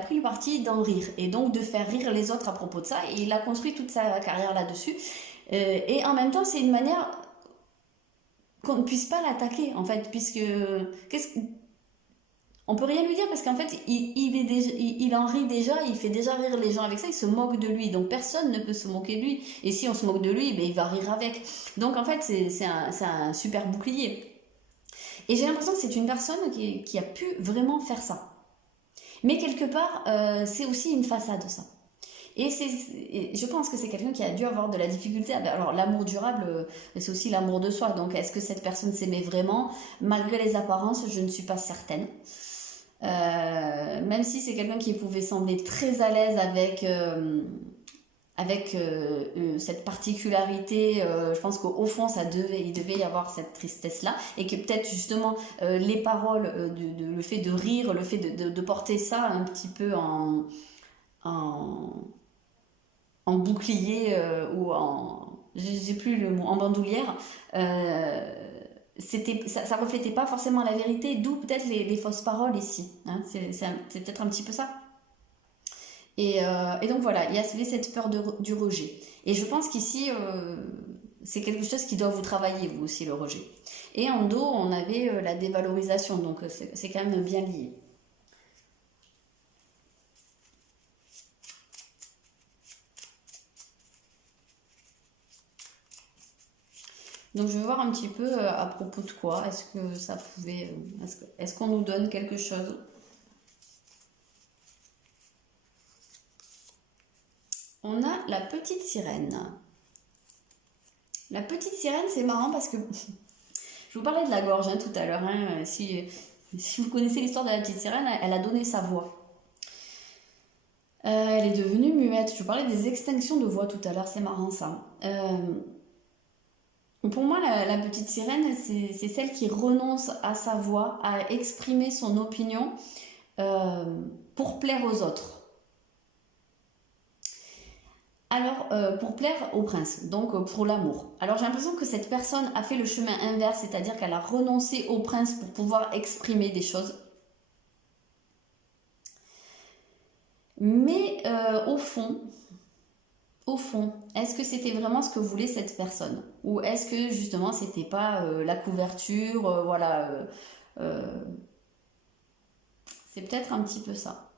pris le parti d'en rire, et donc de faire rire les autres à propos de ça, et il a construit toute sa carrière là-dessus. Et en même temps, c'est une manière qu'on ne puisse pas l'attaquer, en fait, puisque on peut rien lui dire parce qu'en fait, il en rit déjà, il fait déjà rire les gens avec ça, il se moque de lui. Donc personne ne peut se moquer de lui. Et si on se moque de lui, ben, il va rire avec. Donc en fait, c'est un super bouclier. Et j'ai l'impression que c'est une personne qui a pu vraiment faire ça. Mais quelque part, c'est aussi une façade, ça. Et je pense que c'est quelqu'un qui a dû avoir de la difficulté. Alors, l'amour durable, c'est aussi l'amour de soi. Donc, est-ce que cette personne s'aimait vraiment? Malgré les apparences, je ne suis pas certaine. Même si c'est quelqu'un qui pouvait sembler très à l'aise avec cette particularité, je pense qu'au fond, il devait y avoir cette tristesse-là, et que peut-être justement les paroles, le fait de rire, le fait de porter ça un petit peu en, en bouclier ou j'ai plus le mot, en bandoulière, ça reflétait pas forcément la vérité, d'où peut-être les fausses paroles ici, hein. C'est peut-être un petit peu ça. Et donc voilà, il y avait cette peur du rejet. Et je pense qu'ici, c'est quelque chose qui doit vous travailler, vous aussi, le rejet. Et en dos, on avait la dévalorisation, donc c'est quand même bien lié. Donc je vais voir un petit peu à propos de quoi. Est-ce que ça pouvait... est-ce qu'on nous donne quelque chose? On a la petite sirène. La petite sirène, c'est marrant parce que... je vous parlais de la gorge hein, tout à l'heure. Hein, si vous connaissez l'histoire de la petite sirène, elle a donné sa voix. Elle est devenue muette. Je vous parlais des extinctions de voix tout à l'heure, c'est marrant ça. Pour moi, la petite sirène, c'est celle qui renonce à sa voix, à exprimer son opinion pour plaire aux autres. Alors, pour plaire au prince, donc pour l'amour. Alors, j'ai l'impression que cette personne a fait le chemin inverse, c'est-à-dire qu'elle a renoncé au prince pour pouvoir exprimer des choses. Mais au fond, est-ce que c'était vraiment ce que voulait cette personne? Ou est-ce que justement c'était pas la couverture, voilà, c'est peut-être un petit peu ça.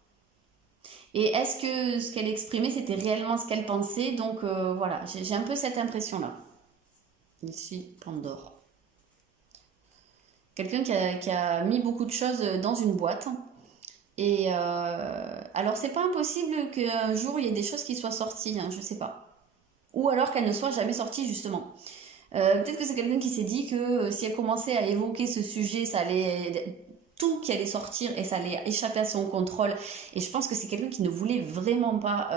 Et est-ce que ce qu'elle exprimait c'était réellement ce qu'elle pensait? Donc voilà, j'ai un peu cette impression-là. Ici, Pandore. Quelqu'un qui a mis beaucoup de choses dans une boîte. Et alors c'est pas impossible qu'un jour il y ait des choses qui soient sorties, hein, je sais pas. Ou alors qu'elles ne soient jamais sorties justement. Peut-être que c'est quelqu'un qui s'est dit que si elle commençait à évoquer ce sujet, ça allait tout qui allait sortir et ça allait échapper à son contrôle. Et je pense que c'est quelqu'un qui ne voulait vraiment pas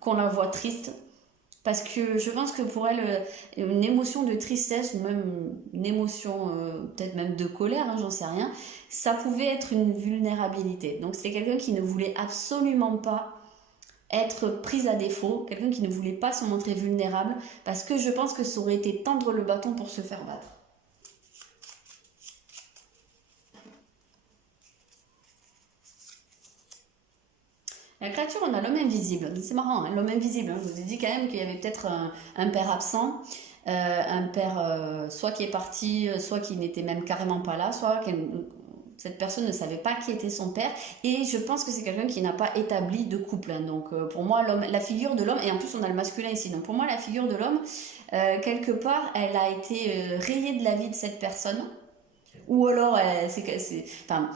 qu'on la voie triste. Parce que je pense que pour elle, une émotion de tristesse ou même une émotion peut-être même de colère, hein, j'en sais rien, ça pouvait être une vulnérabilité. Donc c'était quelqu'un qui ne voulait absolument pas être prise à défaut, quelqu'un qui ne voulait pas se montrer vulnérable, parce que je pense que ça aurait été tendre le bâton pour se faire battre. La créature, on a l'homme invisible. C'est marrant, hein, l'homme invisible. Hein. Je vous ai dit quand même qu'il y avait peut-être un père absent, un père soit qui est parti, soit qui n'était même carrément pas là, soit cette personne ne savait pas qui était son père. Et je pense que c'est quelqu'un qui n'a pas établi de couple. Hein. Donc pour moi, la figure de l'homme, et en plus on a le masculin ici, donc pour moi la figure de l'homme, quelque part, elle a été rayée de la vie de cette personne. Ou alors, enfin,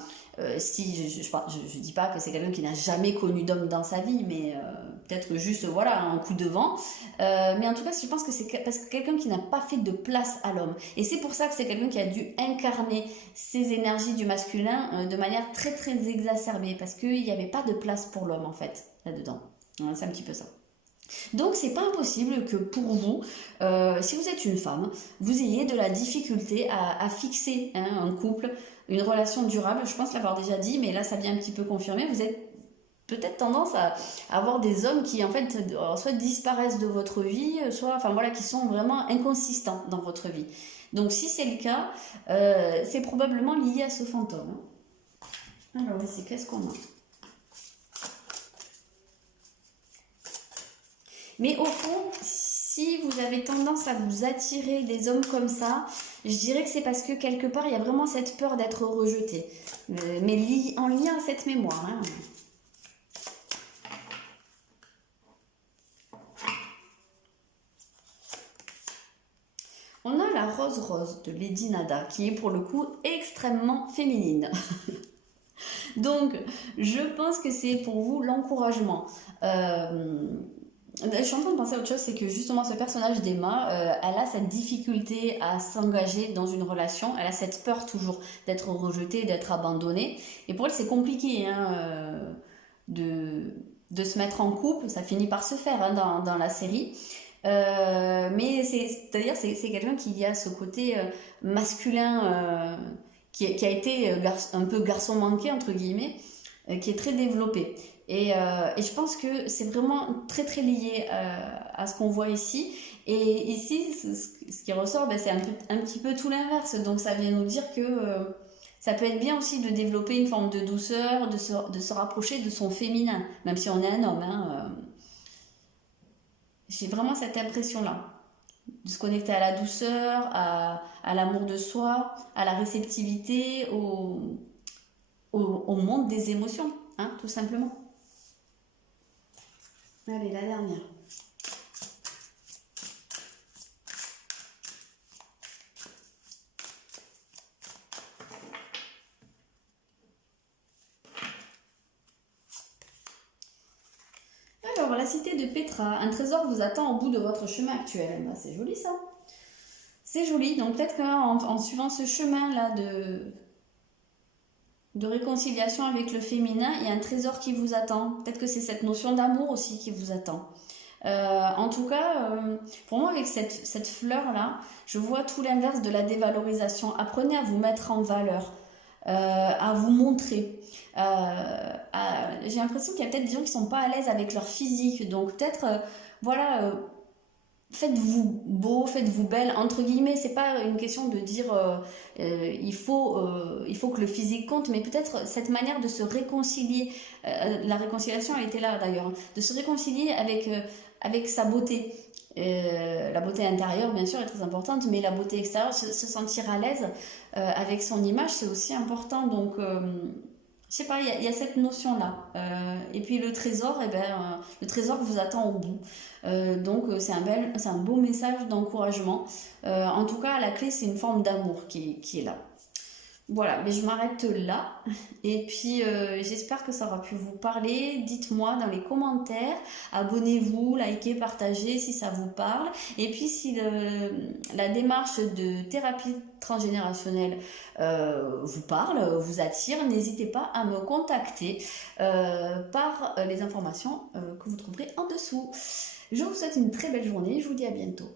si je dis pas que c'est quelqu'un qui n'a jamais connu d'homme dans sa vie, mais peut-être juste voilà un coup de vent. Mais en tout cas, je pense que c'est parce que quelqu'un qui n'a pas fait de place à l'homme. Et c'est pour ça que c'est quelqu'un qui a dû incarner ces énergies du masculin de manière très très exacerbée, parce qu'il n'y avait pas de place pour l'homme en fait là-dedans. C'est un petit peu ça. Donc c'est pas impossible que pour vous, si vous êtes une femme, vous ayez de la difficulté à fixer un couple, une relation durable. Je pense l'avoir déjà dit, mais là ça vient un petit peu confirmer. Vous êtes peut-être tendance à avoir des hommes qui en fait soit disparaissent de votre vie, soit enfin voilà qui sont vraiment inconsistants dans votre vie. Donc si c'est le cas, c'est probablement lié à ce fantôme. Alors ici, qu'est-ce qu'on a? Mais au fond, si vous avez tendance à vous attirer des hommes comme ça, je dirais que c'est parce que quelque part, il y a vraiment cette peur d'être rejeté. Mais en lien à cette mémoire. Hein. On a la rose rose de Lady Nada, qui est pour le coup extrêmement féminine. Donc, je pense que c'est pour vous l'encouragement. Je suis en train de penser à autre chose, c'est que justement ce personnage d'Emma, elle a cette difficulté à s'engager dans une relation, elle a cette peur toujours d'être rejetée, d'être abandonnée, et pour elle c'est compliqué de se mettre en couple, ça finit par se faire dans la série, mais c'est-à-dire c'est quelqu'un qui a ce côté masculin qui a été un peu garçon manqué entre guillemets, qui est très développé. Et je pense que c'est vraiment très très lié à ce qu'on voit ici. Et ici, ce qui ressort, c'est un petit peu tout l'inverse. Donc ça vient nous dire que ça peut être bien aussi de développer une forme de douceur, de se rapprocher de son féminin, même si on est un homme. Hein, j'ai vraiment cette impression-là. De se connecter à la douceur, à l'amour de soi, à la réceptivité, au monde des émotions, hein, tout simplement. Allez, la dernière. Alors, la cité de Petra, un trésor vous attend au bout de votre chemin actuel. C'est joli ça. C'est joli, donc peut-être qu'en suivant ce chemin-là de réconciliation avec le féminin, il y a un trésor qui vous attend. Peut-être que c'est cette notion d'amour aussi qui vous attend. En tout cas, pour moi, avec cette fleur-là, je vois tout l'inverse de la dévalorisation. Apprenez à vous mettre en valeur, à vous montrer. J'ai l'impression qu'il y a peut-être des gens qui ne sont pas à l'aise avec leur physique. Donc peut-être, voilà, faites-vous beau, faites-vous belle, entre guillemets. C'est pas une question de dire il faut que le physique compte, mais peut-être cette manière de se réconcilier. La réconciliation a été là d'ailleurs, de se réconcilier avec sa beauté. La beauté intérieure, bien sûr, est très importante, mais la beauté extérieure, se sentir à l'aise avec son image, c'est aussi important. Donc, je sais pas, il y a cette notion-là. Et puis le trésor, le trésor vous attend au bout. Donc, c'est un beau message d'encouragement. En tout cas, la clé, c'est une forme d'amour qui est là. Voilà, mais je m'arrête là. Et puis, j'espère que ça aura pu vous parler. Dites-moi dans les commentaires. Abonnez-vous, likez, partagez si ça vous parle. Et puis, si la démarche de thérapie transgénérationnelle vous parle, vous attire, n'hésitez pas à me contacter par les informations que vous trouverez en dessous. Je vous souhaite une très belle journée. Je vous dis à bientôt.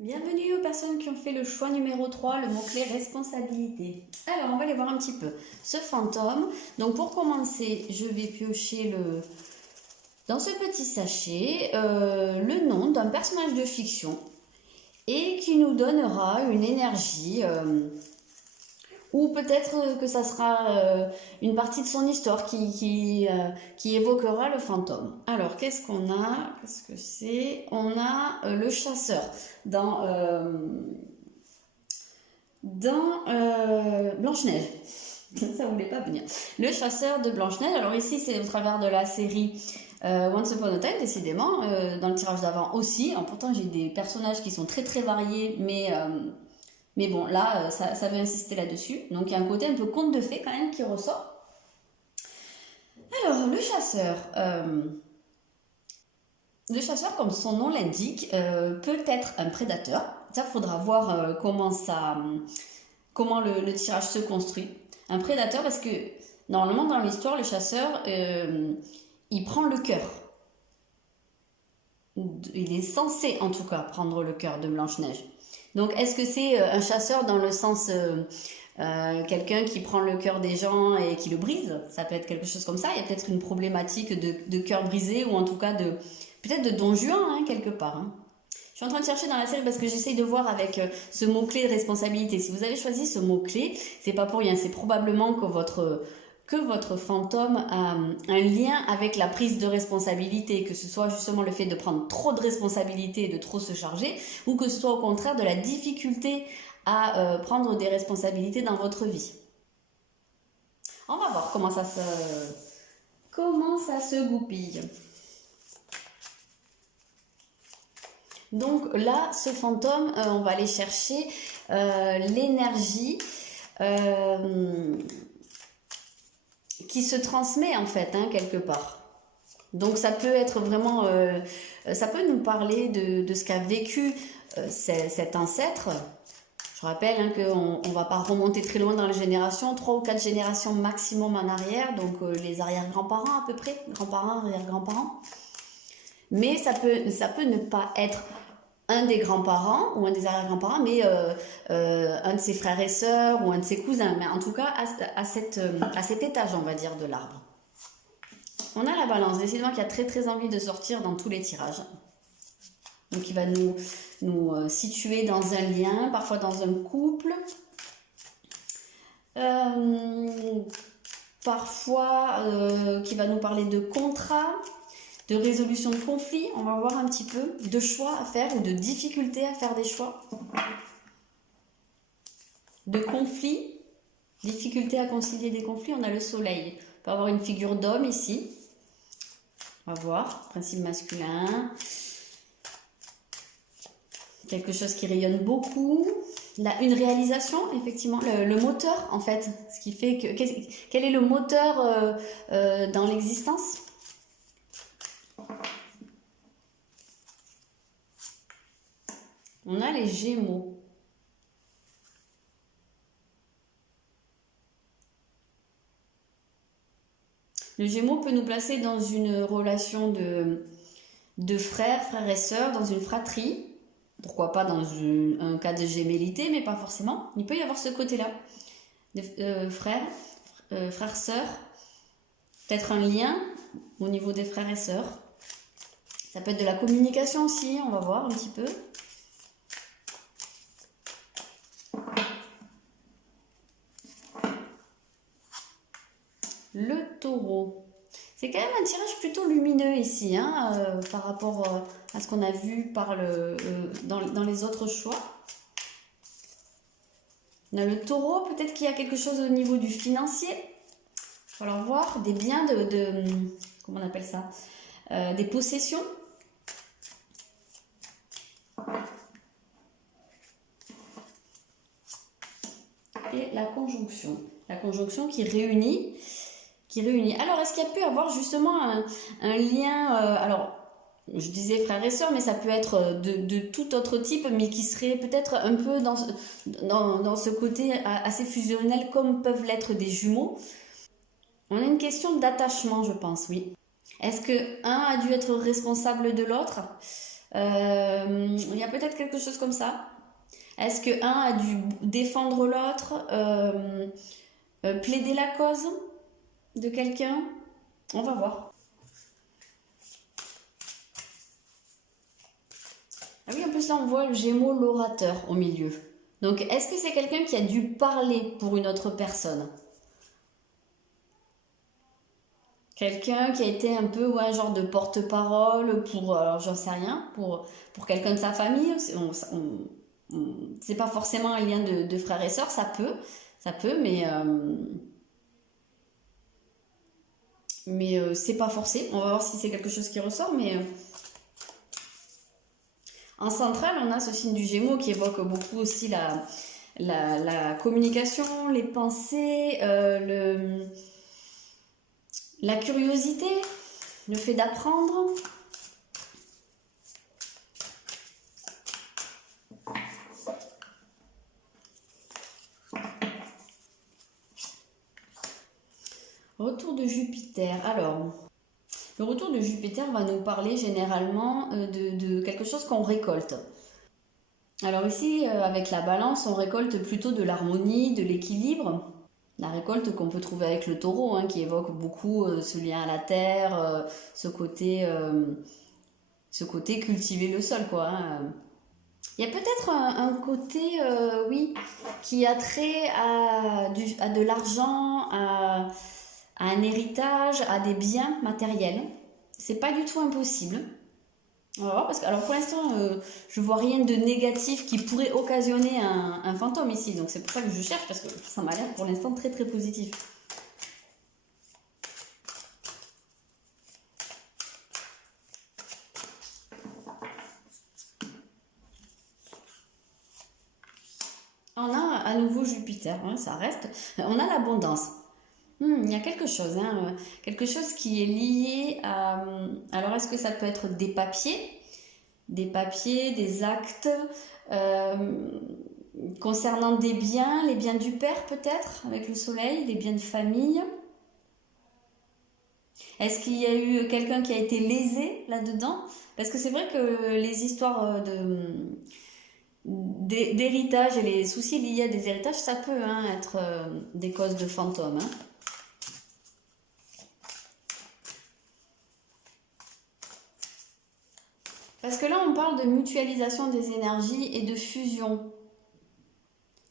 Bienvenue aux personnes qui ont fait le choix numéro 3, le mot-clé responsabilité. Alors, on va aller voir un petit peu ce fantôme. Donc, pour commencer, je vais piocher dans ce petit sachet le nom d'un personnage de fiction et qui nous donnera une énergie ou peut-être que ça sera une partie de son histoire qui évoquera le fantôme. Alors, qu'est-ce qu'on a? Qu'est-ce que c'est? On a le chasseur dans Blanche-Neige. Ça voulait pas venir. Le chasseur de Blanche-Neige. Alors ici, c'est au travers de la série Once Upon a Time, décidément. Dans le tirage d'avant aussi. Alors, pourtant, j'ai des personnages qui sont très très variés, mais Mais bon, là, ça veut insister là-dessus. Donc, il y a un côté un peu conte de fées quand même qui ressort. Alors, le chasseur, comme son nom l'indique, peut être un prédateur. Ça, il faudra voir comment le tirage se construit. Un prédateur, parce que normalement, dans l'histoire, le chasseur, il prend le cœur. Il est censé, en tout cas, prendre le cœur de Blanche-Neige. Donc, est-ce que c'est un chasseur dans le sens quelqu'un qui prend le cœur des gens et qui le brise? Ça peut être quelque chose comme ça. Il y a peut-être une problématique de cœur brisé, ou en tout cas peut-être de Don Juan, hein, quelque part. Hein. Je suis en train de chercher dans la série parce que j'essaye de voir avec ce mot-clé de responsabilité. Si vous avez choisi ce mot-clé, c'est pas pour rien. C'est probablement que votre fantôme a un lien avec la prise de responsabilité, que ce soit justement le fait de prendre trop de responsabilités et de trop se charger, ou que ce soit au contraire de la difficulté à prendre des responsabilités dans votre vie. On va voir comment ça se goupille. Donc là, ce fantôme, on va aller chercher l'énergie qui se transmet en fait, hein, quelque part. Donc ça peut être vraiment, ça peut nous parler de ce qu'a vécu cet ancêtre. Je rappelle, hein, qu'on ne va pas remonter très loin dans les générations, 3 ou 4 générations maximum en arrière, donc les arrière-grands-parents à peu près, grands-parents, arrière-grands-parents. Mais ça peut ne pas être un des grands-parents ou un des arrière-grands-parents, mais un de ses frères et sœurs ou un de ses cousins, mais en tout cas à cet étage, on va dire, de l'arbre. On a la balance, décidément qu'il a très très envie de sortir dans tous les tirages. Donc il va nous situer dans un lien, parfois dans un couple, parfois qui va nous parler de contrat, de résolution de conflits, on va voir un petit peu, de choix à faire ou de difficultés à faire des choix, de conflits, difficulté à concilier des conflits. On a le soleil, on peut avoir une figure d'homme ici, on va voir, principe masculin, quelque chose qui rayonne beaucoup, là, une réalisation, effectivement, le moteur en fait, ce qui fait que, quel est le moteur dans l'existence? On a les Gémeaux. Le Gémeaux peut nous placer dans une relation de frères et sœurs, dans une fratrie. Pourquoi pas dans un cas de gémellité, mais pas forcément. Il peut y avoir ce côté-là. Frères, sœurs. Peut-être un lien au niveau des frères et sœurs. Ça peut être de la communication aussi, on va voir un petit peu. Le Taureau. C'est quand même un tirage plutôt lumineux ici, hein, par rapport à ce qu'on a vu dans les autres choix. On a le Taureau, peut-être qu'il y a quelque chose au niveau du financier. Il va falloir voir des biens comment on appelle ça, des possessions. Et la conjonction. La conjonction qui réunit. Alors, est-ce qu'il y a pu avoir justement un lien, alors, je disais frères et sœurs, mais ça peut être de tout autre type, mais qui serait peut-être un peu dans ce côté assez fusionnel, comme peuvent l'être des jumeaux. On a une question d'attachement, je pense, oui. Est-ce que un a dû être responsable de l'autre? Il y a peut-être quelque chose comme ça. Est-ce que un a dû défendre l'autre, plaider la cause de quelqu'un? On va voir. Ah oui, en plus là on voit le Gémeaux, l'orateur au milieu. Donc est-ce que c'est quelqu'un qui a dû parler pour une autre personne? Quelqu'un qui a été un peu un genre de porte-parole pour, alors j'en sais rien, pour quelqu'un de sa famille. C'est pas forcément un lien de frères et sœurs, ça peut, mais c'est pas forcé. On va voir si c'est quelque chose qui ressort, mais en centrale, on a ce signe du Gémeaux qui évoque beaucoup aussi la communication, les pensées, la curiosité, le fait d'apprendre. Retour de Jupiter. Alors, le retour de Jupiter va nous parler généralement de quelque chose qu'on récolte. Alors ici, avec la balance, on récolte plutôt de l'harmonie, de l'équilibre. La récolte qu'on peut trouver avec le taureau, hein, qui évoque beaucoup ce lien à la terre, ce côté cultiver le sol, quoi. Hein. Il y a peut-être un côté, oui, qui a trait à de l'argent, à un héritage, à des biens matériels. C'est pas du tout impossible. On va voir parce que, alors pour l'instant, je vois rien de négatif qui pourrait occasionner un fantôme ici. Donc c'est pour ça que je cherche parce que ça m'a l'air pour l'instant très très positif. On a à nouveau Jupiter, hein, ça reste. On a l'abondance. Il y a quelque chose, hein, quelque chose qui est lié à... Alors est-ce que ça peut être des papiers, des actes concernant des biens, les biens du père peut-être, avec le soleil, des biens de famille. Est-ce qu'il y a eu quelqu'un qui a été lésé là-dedans? Parce que c'est vrai que les histoires d'héritage et les soucis liés à des héritages, ça peut hein, être des causes de fantômes. Hein. Parce que là, on parle de mutualisation des énergies et de fusion.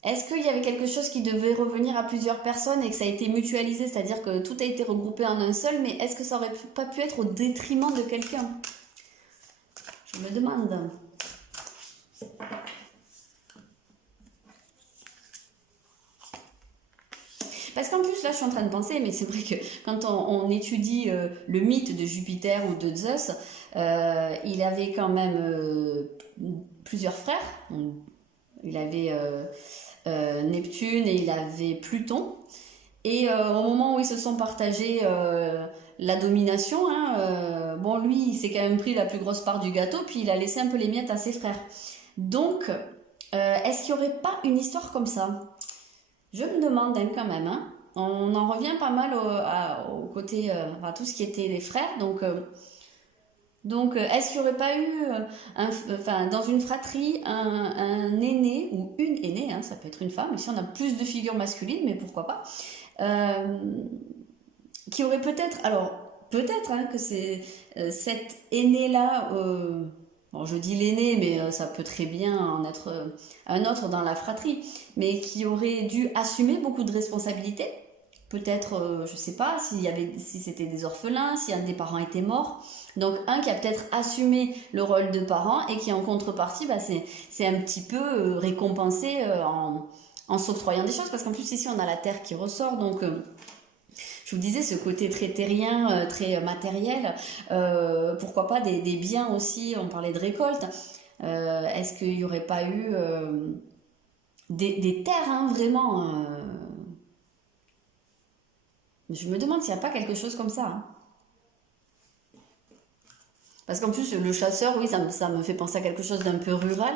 Est-ce qu'il y avait quelque chose qui devait revenir à plusieurs personnes et que ça a été mutualisé, c'est-à-dire que tout a été regroupé en un seul, mais est-ce que ça aurait pas pu être au détriment de quelqu'un? Je me demande. Parce qu'en plus, là, je suis en train de penser, mais c'est vrai que quand on étudie le mythe de Jupiter ou de Zeus, il avait quand même plusieurs frères. Il avait Neptune et il avait Pluton. Et au moment où ils se sont partagés la domination, hein, bon, lui, il s'est quand même pris la plus grosse part du gâteau, puis il a laissé un peu les miettes à ses frères. Donc, est-ce qu'il n'y aurait pas une histoire comme ça? Je me demande hein, quand même. Hein. On en revient pas mal au côté, à tout ce qui était les frères. Donc, est-ce qu'il n'y aurait pas eu, dans une fratrie, un aîné ou une aînée, hein, ça peut être une femme, ici on a plus de figures masculines, mais pourquoi pas, qui aurait peut-être, alors peut-être hein, que c'est cet aîné-là, bon je dis l'aîné, mais ça peut très bien en être un autre dans la fratrie, mais qui aurait dû assumer beaucoup de responsabilités. Peut-être, je sais pas, si c'était des orphelins, si un des parents était mort. Donc un qui a peut-être assumé le rôle de parent et qui en contrepartie, bah, c'est un petit peu récompensé en s'octroyant des choses. Parce qu'en plus ici on a la terre qui ressort, donc je vous disais ce côté très terrien, très matériel. Pourquoi pas des biens aussi, on parlait de récolte. Est-ce qu'il n'y aurait pas eu des terres hein, vraiment Je me demande s'il n'y a pas quelque chose comme ça. Hein. Parce qu'en plus, le chasseur, oui, ça me fait penser à quelque chose d'un peu rural.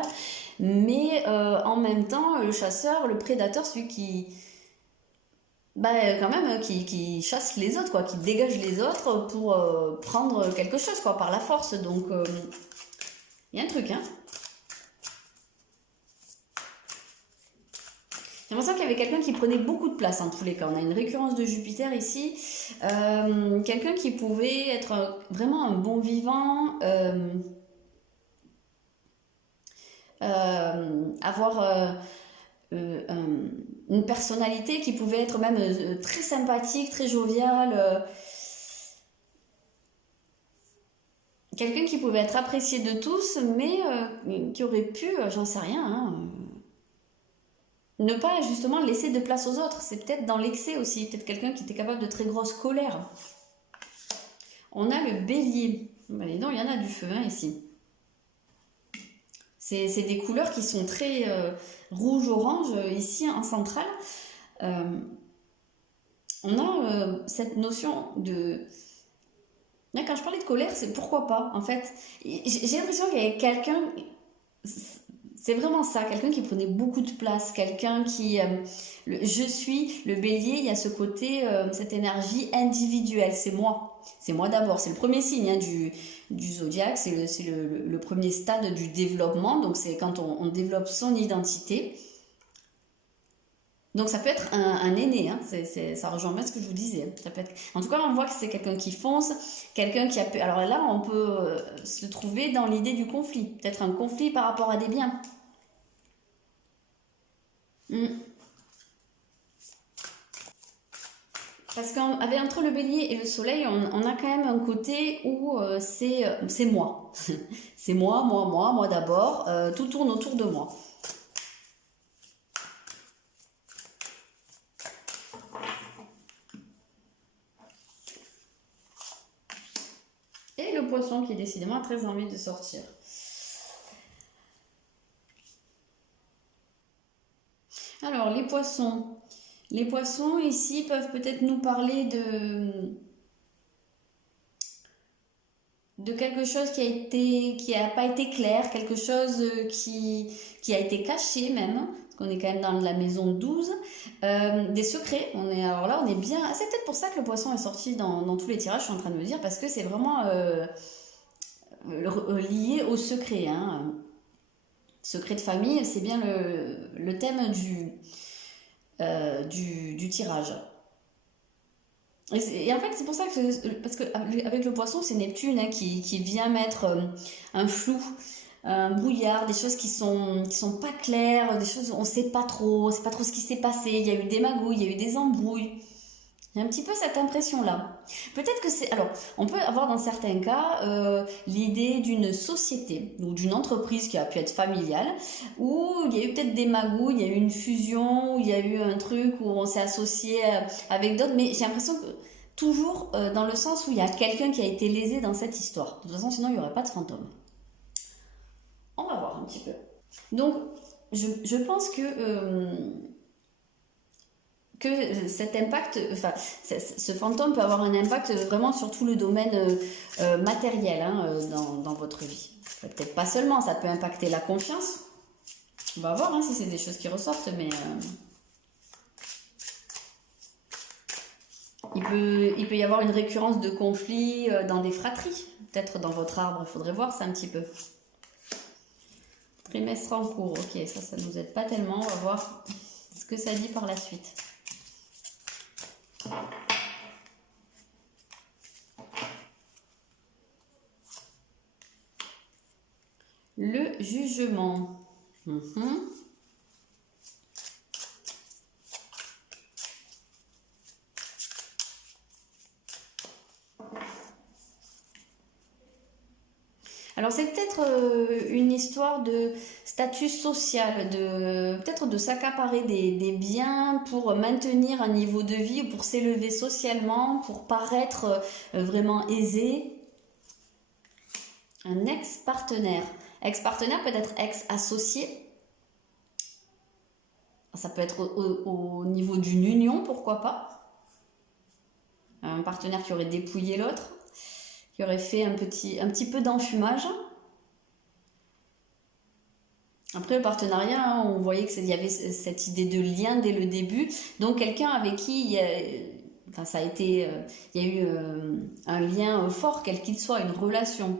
Mais en même temps, le chasseur, le prédateur, celui qui... Bah, quand même, qui chasse les autres, quoi, qui dégage les autres pour prendre quelque chose, quoi, par la force. Donc, il y a un truc, hein. J'ai l'impression qu'il y avait quelqu'un qui prenait beaucoup de place en tous les cas. On a une récurrence de Jupiter ici. Quelqu'un qui pouvait être vraiment un bon vivant, avoir une personnalité qui pouvait être même très sympathique, très joviale. Quelqu'un qui pouvait être apprécié de tous, mais qui aurait pu, j'en sais rien, hein, ne pas justement laisser de place aux autres. C'est peut-être dans l'excès aussi. Peut-être quelqu'un qui était capable de très grosse colère. On a le bélier. Ben, dis donc, il y en a du feu hein, ici. C'est des couleurs qui sont très rouge-orange ici en centrale. Euh, on a cette notion de... Là, quand je parlais de colère, c'est pourquoi pas, en fait. J'ai l'impression qu'il y avait quelqu'un... C'est vraiment ça, quelqu'un qui prenait beaucoup de place, quelqu'un qui... je suis, le bélier, il y a ce côté, cette énergie individuelle, c'est moi. C'est moi d'abord, c'est le premier signe hein, du zodiaque, c'est le premier stade du développement, donc c'est quand on développe son identité. Donc ça peut être un aîné, hein, ça rejoint bien ce que je vous disais. Ça peut être... En tout cas, on voit que c'est quelqu'un qui fonce, quelqu'un qui a... Alors là, on peut se trouver dans l'idée du conflit, peut-être un conflit par rapport à des biens. Parce qu'avec entre le bélier et le soleil, on a quand même un côté où c'est moi. C'est moi d'abord, tout tourne autour de moi. Et le poisson qui décidément a très envie de sortir. Alors, les poissons. Les poissons ici peuvent peut-être nous parler de quelque chose qui a pas été clair, quelque chose qui a été caché même, parce qu'on est quand même dans la maison 12, des secrets, alors là on est bien, c'est peut-être pour ça que le poisson est sorti dans tous les tirages, je suis en train de me dire, parce que c'est vraiment lié au secret, hein. Secret de famille, c'est bien le thème du tirage. Et en fait, c'est pour ça parce que avec le poisson, c'est Neptune hein, qui vient mettre un flou, un brouillard, des choses qui sont pas claires, des choses où on sait pas trop, ce qui s'est passé. Il y a eu des magouilles, il y a eu des embrouilles. Il y a un petit peu cette impression-là. Peut-être que c'est... Alors, on peut avoir dans certains cas l'idée d'une société ou d'une entreprise qui a pu être familiale, où il y a eu peut-être des magouilles, il y a eu une fusion, il y a eu un truc où on s'est associé avec d'autres, mais j'ai l'impression que toujours dans le sens où il y a quelqu'un qui a été lésé dans cette histoire. De toute façon, sinon, il n'y aurait pas de fantôme. On va voir un petit peu. Donc, je pense que cet impact, enfin, ce fantôme peut avoir un impact vraiment sur tout le domaine matériel hein, dans votre vie. Peut-être pas seulement, ça peut impacter la confiance. On va voir hein, si c'est des choses qui ressortent, mais il peut y avoir une récurrence de conflits dans des fratries. Peut-être dans votre arbre, il faudrait voir ça un petit peu. Trimestre en cours, ok, ça nous aide pas tellement, on va voir ce que ça dit par la suite. Le jugement. Alors c'est peut-être une histoire de statut social, peut-être de s'accaparer des biens pour maintenir un niveau de vie ou pour s'élever socialement, pour paraître vraiment aisé. Un ex-partenaire. Ex-partenaire peut être ex-associé. Ça peut être au niveau d'une union, pourquoi pas. Un partenaire qui aurait dépouillé l'autre, qui aurait fait un petit peu d'enfumage. Après le partenariat, hein, on voyait qu'il y avait cette idée de lien dès le début. Donc quelqu'un avec qui il y a eu un lien fort, quel qu'il soit, une relation.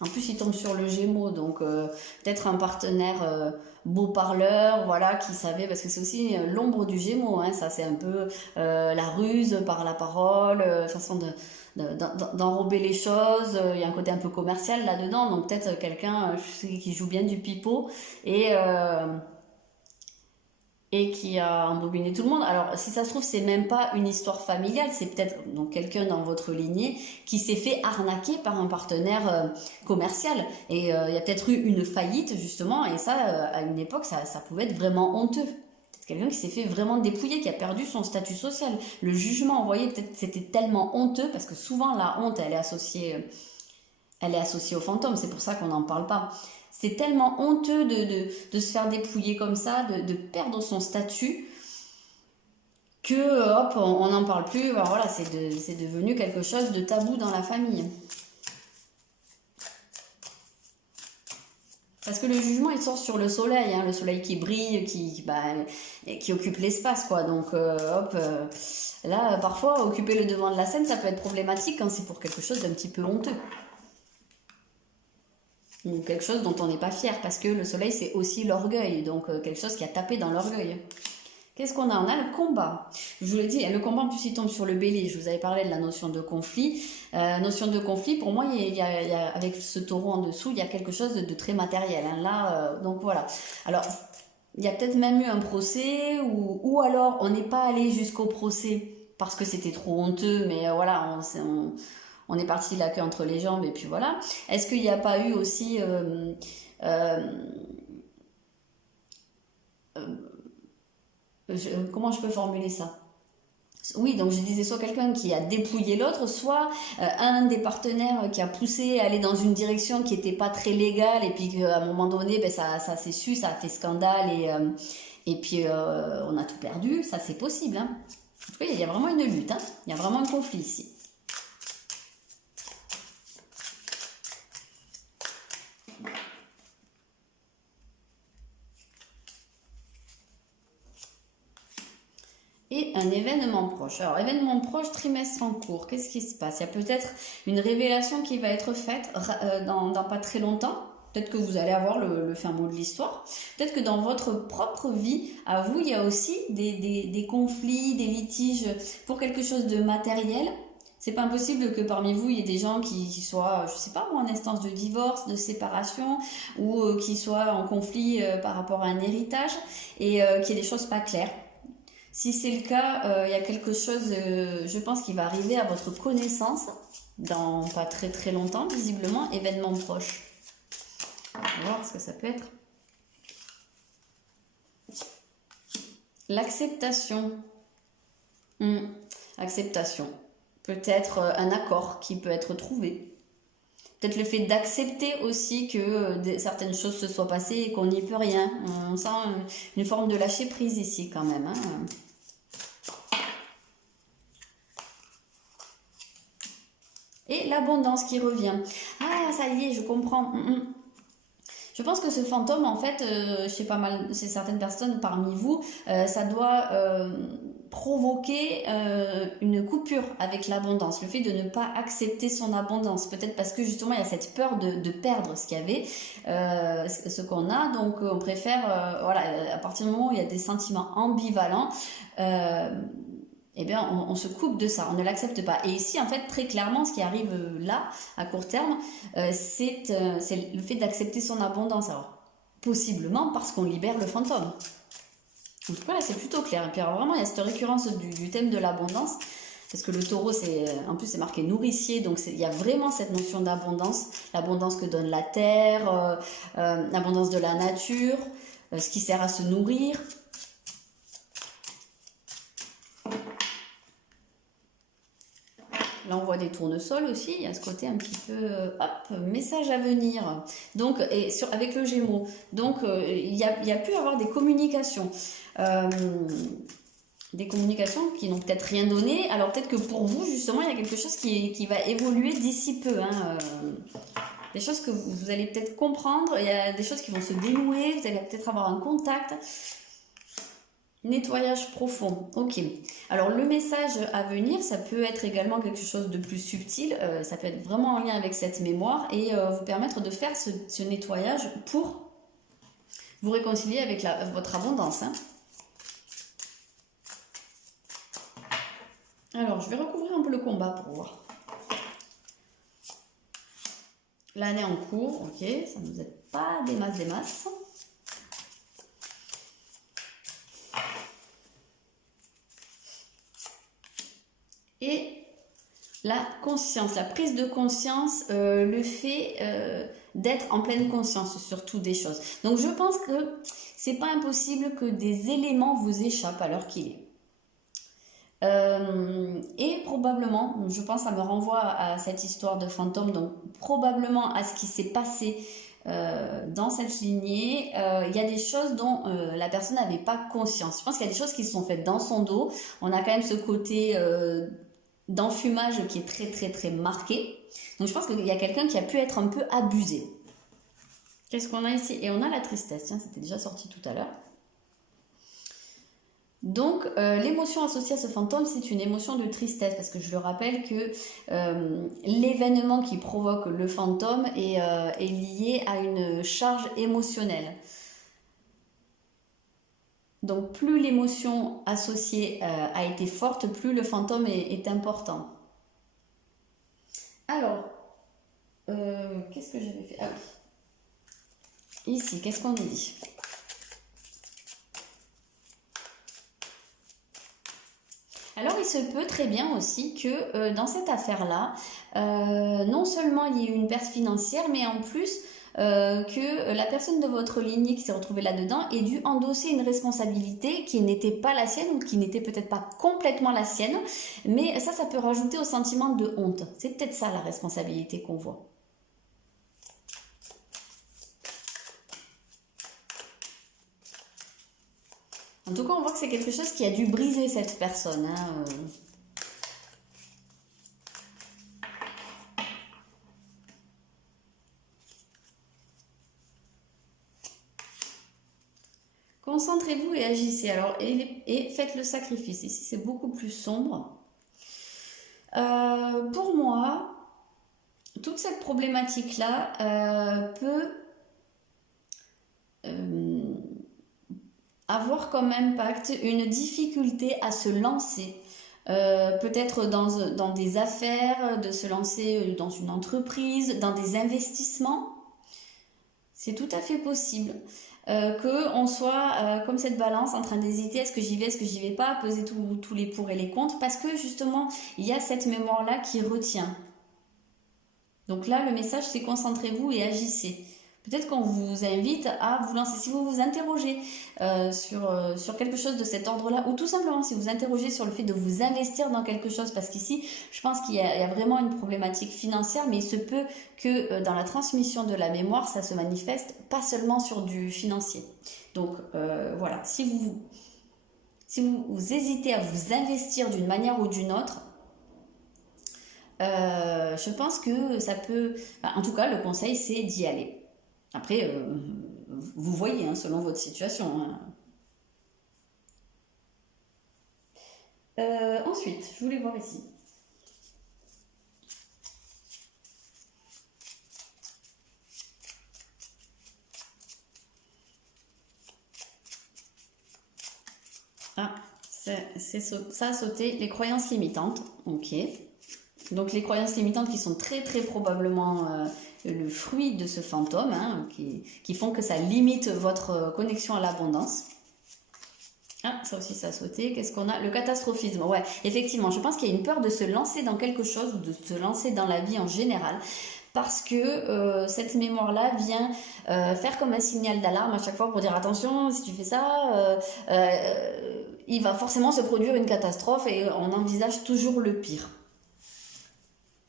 En plus, il tombe sur le Gémeaux, donc peut-être un partenaire beau parleur, voilà, qui savait, parce que c'est aussi l'ombre du Gémeaux, hein, ça c'est un peu la ruse par la parole, façon d'enrober les choses, il y a un côté un peu commercial là-dedans, donc peut-être quelqu'un qui joue bien du pipeau et qui a embobiné tout le monde. Alors, si ça se trouve, c'est même pas une histoire familiale, c'est peut-être donc quelqu'un dans votre lignée qui s'est fait arnaquer par un partenaire commercial. Et il y a peut-être eu une faillite, justement, et ça, à une époque, ça pouvait être vraiment honteux. Peut-être quelqu'un qui s'est fait vraiment dépouiller, qui a perdu son statut social. Le jugement, vous voyez, peut-être c'était tellement honteux, parce que souvent, la honte, elle est associée elle est associée au fantôme, c'est pour ça qu'on n'en parle pas. C'est tellement honteux de se faire dépouiller comme ça, de perdre son statut, que hop, on n'en parle plus. Alors voilà, c'est devenu quelque chose de tabou dans la famille. Parce que le jugement, il sort sur le soleil, hein, le soleil qui brille, qui occupe l'espace, quoi. Donc, hop, là, parfois, occuper le devant de la scène, ça peut être problématique quand c'est pour quelque chose d'un petit peu honteux. Ou quelque chose dont on n'est pas fier, parce que le soleil, c'est aussi l'orgueil, donc quelque chose qui a tapé dans l'orgueil. Qu'est-ce qu'on a? On a le combat. Je vous l'ai dit, le combat en plus il tombe sur le bélier. Je vous avais parlé de la notion de conflit. Notion de conflit, pour moi, avec ce taureau en dessous, il y a quelque chose de très matériel. Hein. Là, donc voilà. Alors, il y a peut-être même eu un procès, ou alors on n'est pas allé jusqu'au procès parce que c'était trop honteux, mais voilà, on est parti la queue entre les jambes, et puis voilà. Est-ce qu'il n'y a pas eu aussi... comment je peux formuler ça? Oui, donc je disais soit quelqu'un qui a dépouillé l'autre, soit un des partenaires qui a poussé à aller dans une direction qui n'était pas très légale, et puis qu'à un moment donné, ben, ça s'est su, ça a fait scandale, et puis on a tout perdu. Ça, c'est possible. Hein. En tout cas, il y a vraiment une lutte, hein. Il y a vraiment un conflit ici. Et un événement proche. Alors, événement proche, trimestre en cours, qu'est-ce qui se passe? Il y a peut-être une révélation qui va être faite dans pas très longtemps. Peut-être que vous allez avoir le fin mot de l'histoire. Peut-être que dans votre propre vie, à vous, il y a aussi des conflits, des litiges pour quelque chose de matériel. C'est pas impossible que parmi vous, il y ait des gens qui soient, je sais pas moi, en instance de divorce, de séparation, ou qui soient en conflit par rapport à un héritage, et qu'il y ait des choses pas claires. Si c'est le cas, il y a quelque chose, je pense, qui va arriver à votre connaissance dans pas très très longtemps, visiblement, événement proche. On va voir ce que ça peut être. L'acceptation. Acceptation. Peut-être un accord qui peut être trouvé. Peut-être le fait d'accepter aussi que certaines choses se soient passées et qu'on n'y peut rien. On sent une forme de lâcher prise ici quand même. Hein. Et l'abondance qui revient. Ah, ça y est, je comprends. Je pense que ce fantôme, en fait, chez certaines personnes parmi vous, ça doit provoquer une coupure avec l'abondance, le fait de ne pas accepter son abondance, peut-être parce que justement il y a cette peur de perdre ce qu'il y avait, ce qu'on a, donc on préfère, voilà, à partir du moment où il y a des sentiments ambivalents, eh bien, on se coupe de ça, on ne l'accepte pas. Et ici, en fait, très clairement, ce qui arrive là, à court terme, c'est le fait d'accepter son abondance. Alors, possiblement parce qu'on libère le fantôme. En tout cas, là, c'est plutôt clair. Et puis, alors, vraiment, il y a cette récurrence du thème de l'abondance, parce que le taureau, en plus, c'est marqué nourricier, donc il y a vraiment cette notion d'abondance, l'abondance que donne la terre, l'abondance de la nature, ce qui sert à se nourrir. Là, on voit des tournesols aussi. Il y a ce côté un petit peu, hop, message à venir. Donc, avec le Gémeaux. Donc, il y a pu avoir des communications. Des communications qui n'ont peut-être rien donné. Alors, peut-être que pour vous, justement, il y a quelque chose qui va évoluer d'ici peu. Hein. Des choses que vous allez peut-être comprendre. Il y a des choses qui vont se dénouer. Vous allez peut-être avoir un contact. Nettoyage profond, ok. Alors le message à venir, ça peut être également quelque chose de plus subtil, ça peut être vraiment en lien avec cette mémoire et vous permettre de faire ce nettoyage pour vous réconcilier avec votre abondance. Hein. Alors je vais recouvrir un peu le combat pour voir. L'année en cours, ok, ça ne nous aide pas des masses. Et la conscience, la prise de conscience, le fait d'être en pleine conscience surtout des choses. Donc je pense que c'est pas impossible que des éléments vous échappent à l'heure qu'il est. Et probablement probablement, je pense, ça me renvoie à cette histoire de fantôme, donc probablement à ce qui s'est passé dans cette lignée. Il y a des choses dont la personne n'avait pas conscience. Je pense qu'il y a des choses qui se sont faites dans son dos. On a quand même ce côté d'enfumage qui est très très très marqué. Donc je pense qu'il y a quelqu'un qui a pu être un peu abusé. Qu'est-ce qu'on a ici? Et on a la tristesse, tiens, c'était déjà sorti tout à l'heure. Donc l'émotion associée à ce fantôme, c'est une émotion de tristesse, parce que je le rappelle que l'événement qui provoque le fantôme est lié à une charge émotionnelle. Donc plus l'émotion associée a été forte, plus le fantôme est important. Alors, qu'est-ce que j'avais fait? Ah oui. Ici, qu'est-ce qu'on a dit? Alors, il se peut très bien aussi que dans cette affaire-là, non seulement il y ait eu une perte financière, mais en plus que la personne de votre lignée qui s'est retrouvée là-dedans ait dû endosser une responsabilité qui n'était pas la sienne ou qui n'était peut-être pas complètement la sienne, mais ça peut rajouter au sentiment de honte. C'est peut-être ça la responsabilité qu'on voit. En tout cas, on voit que c'est quelque chose qui a dû briser cette personne. Concentrez-vous et agissez. Alors, et faites le sacrifice. Ici, c'est beaucoup plus sombre. Pour moi, toute cette problématique-là peut avoir comme impact une difficulté à se lancer. Peut-être dans des affaires, de se lancer dans une entreprise, dans des investissements. C'est tout à fait possible. Qu'on soit comme cette balance en train d'hésiter, est-ce que j'y vais, est-ce que j'y vais pas, peser tous les pour et les contre, parce que justement, il y a cette mémoire-là qui retient. Donc là, le message, c'est concentrez-vous et agissez. Peut-être qu'on vous invite à vous lancer. Si vous vous interrogez sur quelque chose de cet ordre-là, ou tout simplement si vous interrogez sur le fait de vous investir dans quelque chose, parce qu'ici, je pense qu'il y a vraiment une problématique financière, mais il se peut que dans la transmission de la mémoire, ça se manifeste pas seulement sur du financier. Donc voilà, si vous hésitez à vous investir d'une manière ou d'une autre, je pense que ça peut... Enfin, en tout cas, le conseil, c'est d'y aller. Après, vous voyez, hein, selon votre situation. Hein. Ensuite, je voulais voir ici. Ah, ça a sauté. Les croyances limitantes. Ok. Donc les croyances limitantes qui sont très très probablement le fruit de ce fantôme, hein, qui font que ça limite votre connexion à l'abondance. Ah, ça aussi ça a sauté. Qu'est-ce qu'on a? Le catastrophisme. Ouais, effectivement, je pense qu'il y a une peur de se lancer dans quelque chose, ou de se lancer dans la vie en général, parce que cette mémoire-là vient faire comme un signal d'alarme à chaque fois pour dire attention, si tu fais ça, il va forcément se produire une catastrophe et on envisage toujours le pire.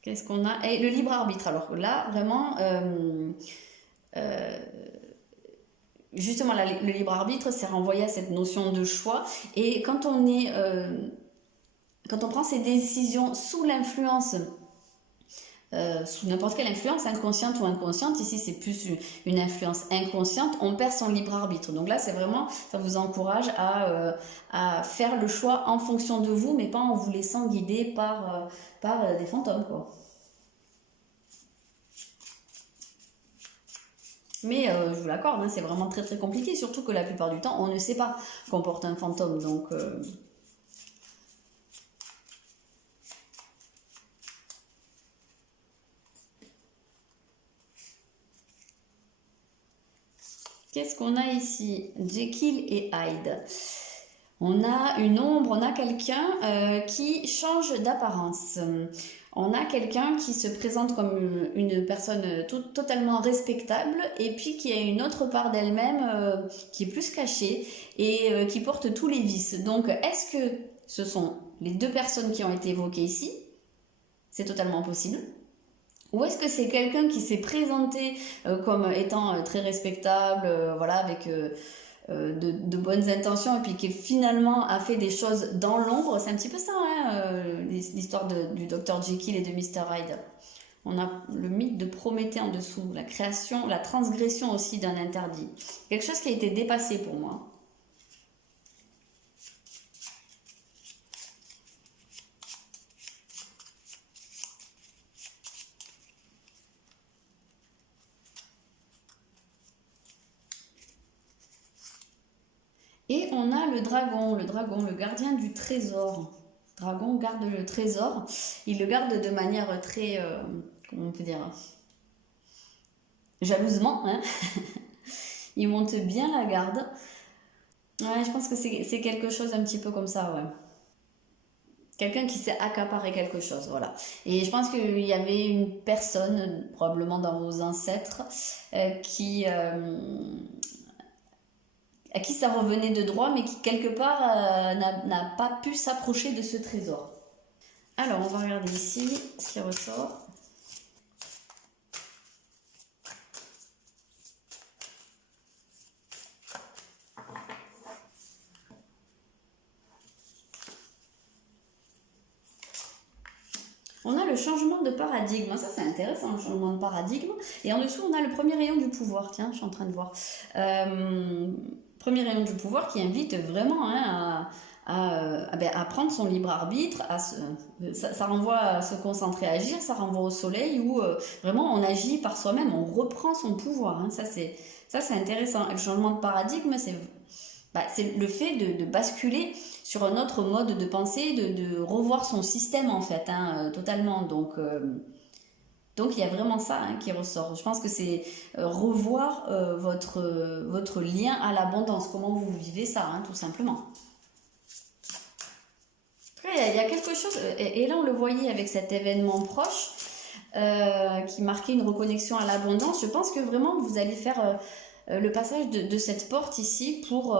Qu'est-ce qu'on a? Et le libre arbitre. Alors là, vraiment, justement, le libre arbitre, c'est renvoyé à cette notion de choix. Et quand on prend ces décisions sous l'influence, sous n'importe quelle influence, inconsciente ou inconsciente, ici c'est plus une influence inconsciente, on perd son libre arbitre. Donc là, c'est vraiment, ça vous encourage à faire le choix en fonction de vous, mais pas en vous laissant guider par des fantômes, quoi. Mais je vous l'accorde, hein, c'est vraiment très très compliqué, surtout que la plupart du temps, on ne sait pas qu'on porte un fantôme. Donc, qu'est-ce qu'on a ici? Jekyll et Hyde. On a une ombre, on a quelqu'un qui change d'apparence. On a quelqu'un qui se présente comme une personne totalement respectable et puis qui a une autre part d'elle-même qui est plus cachée et qui porte tous les vices. Donc, est-ce que ce sont les deux personnes qui ont été évoquées ici? C'est totalement possible. Ou est-ce que c'est quelqu'un qui s'est présenté comme étant très respectable, voilà, avec de bonnes intentions, et puis qui finalement a fait des choses dans l'ombre? C'est un petit peu ça, hein, l'histoire du Dr Jekyll et de Mr Hyde. On a le mythe de Prométhée en dessous, la création, la transgression aussi d'un interdit. Quelque chose qui a été dépassé pour moi. Et on a le dragon, le gardien du trésor. Le dragon garde le trésor. Il le garde de manière très, comment on peut dire, jalousement, hein. Il monte bien la garde. Ouais, je pense que c'est quelque chose un petit peu comme ça, ouais. Quelqu'un qui s'est accaparé quelque chose, voilà. Et je pense qu'il y avait une personne, probablement dans vos ancêtres, qui à qui ça revenait de droit, mais qui quelque part n'a pas pu s'approcher de ce trésor. Alors, on va regarder ici ce qui ressort. On a le changement de paradigme. Ça, c'est intéressant, le changement de paradigme. Et en dessous, on a le premier rayon du pouvoir. Tiens, je suis en train de voir. Premier rayon du pouvoir qui invite vraiment, hein, à prendre son libre arbitre. Ça renvoie à se concentrer, à agir. Ça renvoie au soleil où vraiment on agit par soi-même. On reprend son pouvoir. Hein. Ça, c'est intéressant. Le changement de paradigme, c'est le fait de basculer sur un autre mode de pensée, de revoir son système en fait, hein, totalement. Donc il y a vraiment ça, hein, qui ressort. Je pense que c'est revoir votre lien à l'abondance, comment vous vivez ça, hein, tout simplement. Il y a quelque chose, et là on le voyait avec cet événement proche, qui marquait une reconnexion à l'abondance. Je pense que vraiment vous allez faire le passage de cette porte ici pour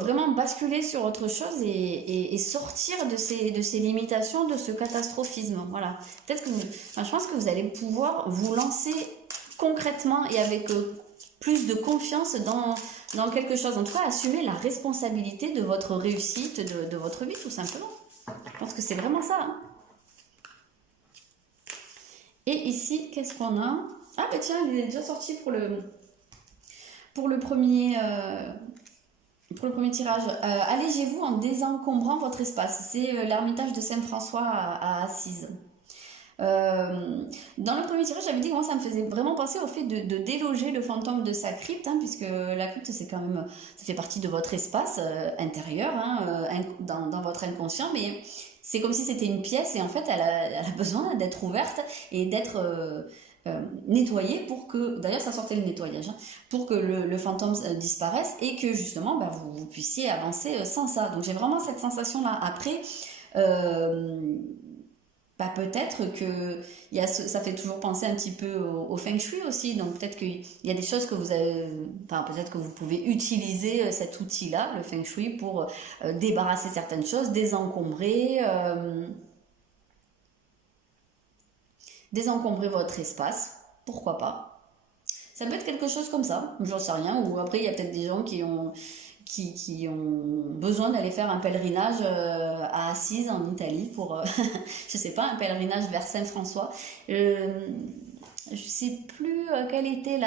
vraiment basculer sur autre chose et sortir de ces limitations, de ce catastrophisme. Voilà. Peut-être que je pense que vous allez pouvoir vous lancer concrètement et avec plus de confiance dans quelque chose. En tout cas, assumer la responsabilité de votre réussite, de votre vie, tout simplement. Je pense que c'est vraiment ça. Hein. Et ici, qu'est-ce qu'on a? Ah, bah tiens, il est déjà sorti pour le premier... Pour le premier tirage, allégez-vous en désencombrant votre espace. C'est l'ermitage de Saint-François à Assise. Dans le premier tirage, j'avais dit que moi ça me faisait vraiment penser au fait de déloger le fantôme de sa crypte, hein, puisque la crypte c'est quand même, ça fait partie de votre espace intérieur, hein, dans votre inconscient, mais c'est comme si c'était une pièce et en fait elle a besoin d'être ouverte et d'être nettoyée pour que, d'ailleurs ça sortait le nettoyage, hein, pour que le fantôme disparaisse et que justement vous puissiez avancer sans ça. Donc j'ai vraiment cette sensation là. Après peut-être que ça fait toujours penser un petit peu au feng shui aussi, donc peut-être qu'il y a des choses que vous avez, peut-être que vous pouvez utiliser cet outil-là, le feng shui, pour débarrasser certaines choses, désencombrer votre espace, pourquoi pas. Ça peut être quelque chose comme ça, j'en sais rien, ou après il y a peut-être des gens qui ont besoin d'aller faire un pèlerinage à Assise en Italie pour, je sais pas, un pèlerinage vers Saint-François. Je sais plus quelle était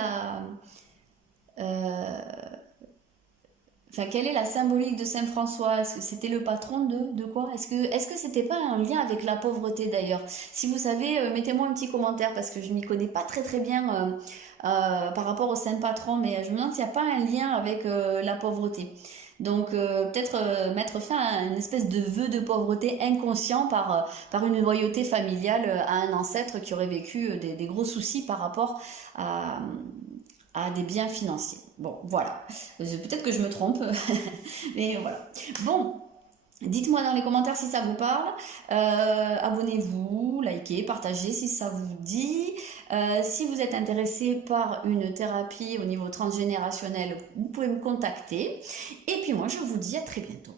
quelle est la symbolique de Saint-François? Est-ce que c'était le patron de quoi? Est-ce que c'était pas un lien avec la pauvreté d'ailleurs? Si vous savez, mettez-moi un petit commentaire parce que je m'y connais pas très très bien par rapport au saint patron, mais je me demande s'il n'y a pas un lien avec la pauvreté. Donc peut-être mettre fin à une espèce de vœu de pauvreté inconscient par une loyauté familiale à un ancêtre qui aurait vécu des gros soucis par rapport à des biens financiers. Bon, voilà. Peut-être que je me trompe, mais voilà. Bon, dites-moi dans les commentaires si ça vous parle. Abonnez-vous, likez, partagez si ça vous dit. Si vous êtes intéressé par une thérapie au niveau transgénérationnel, vous pouvez me contacter. Et puis moi, je vous dis à très bientôt.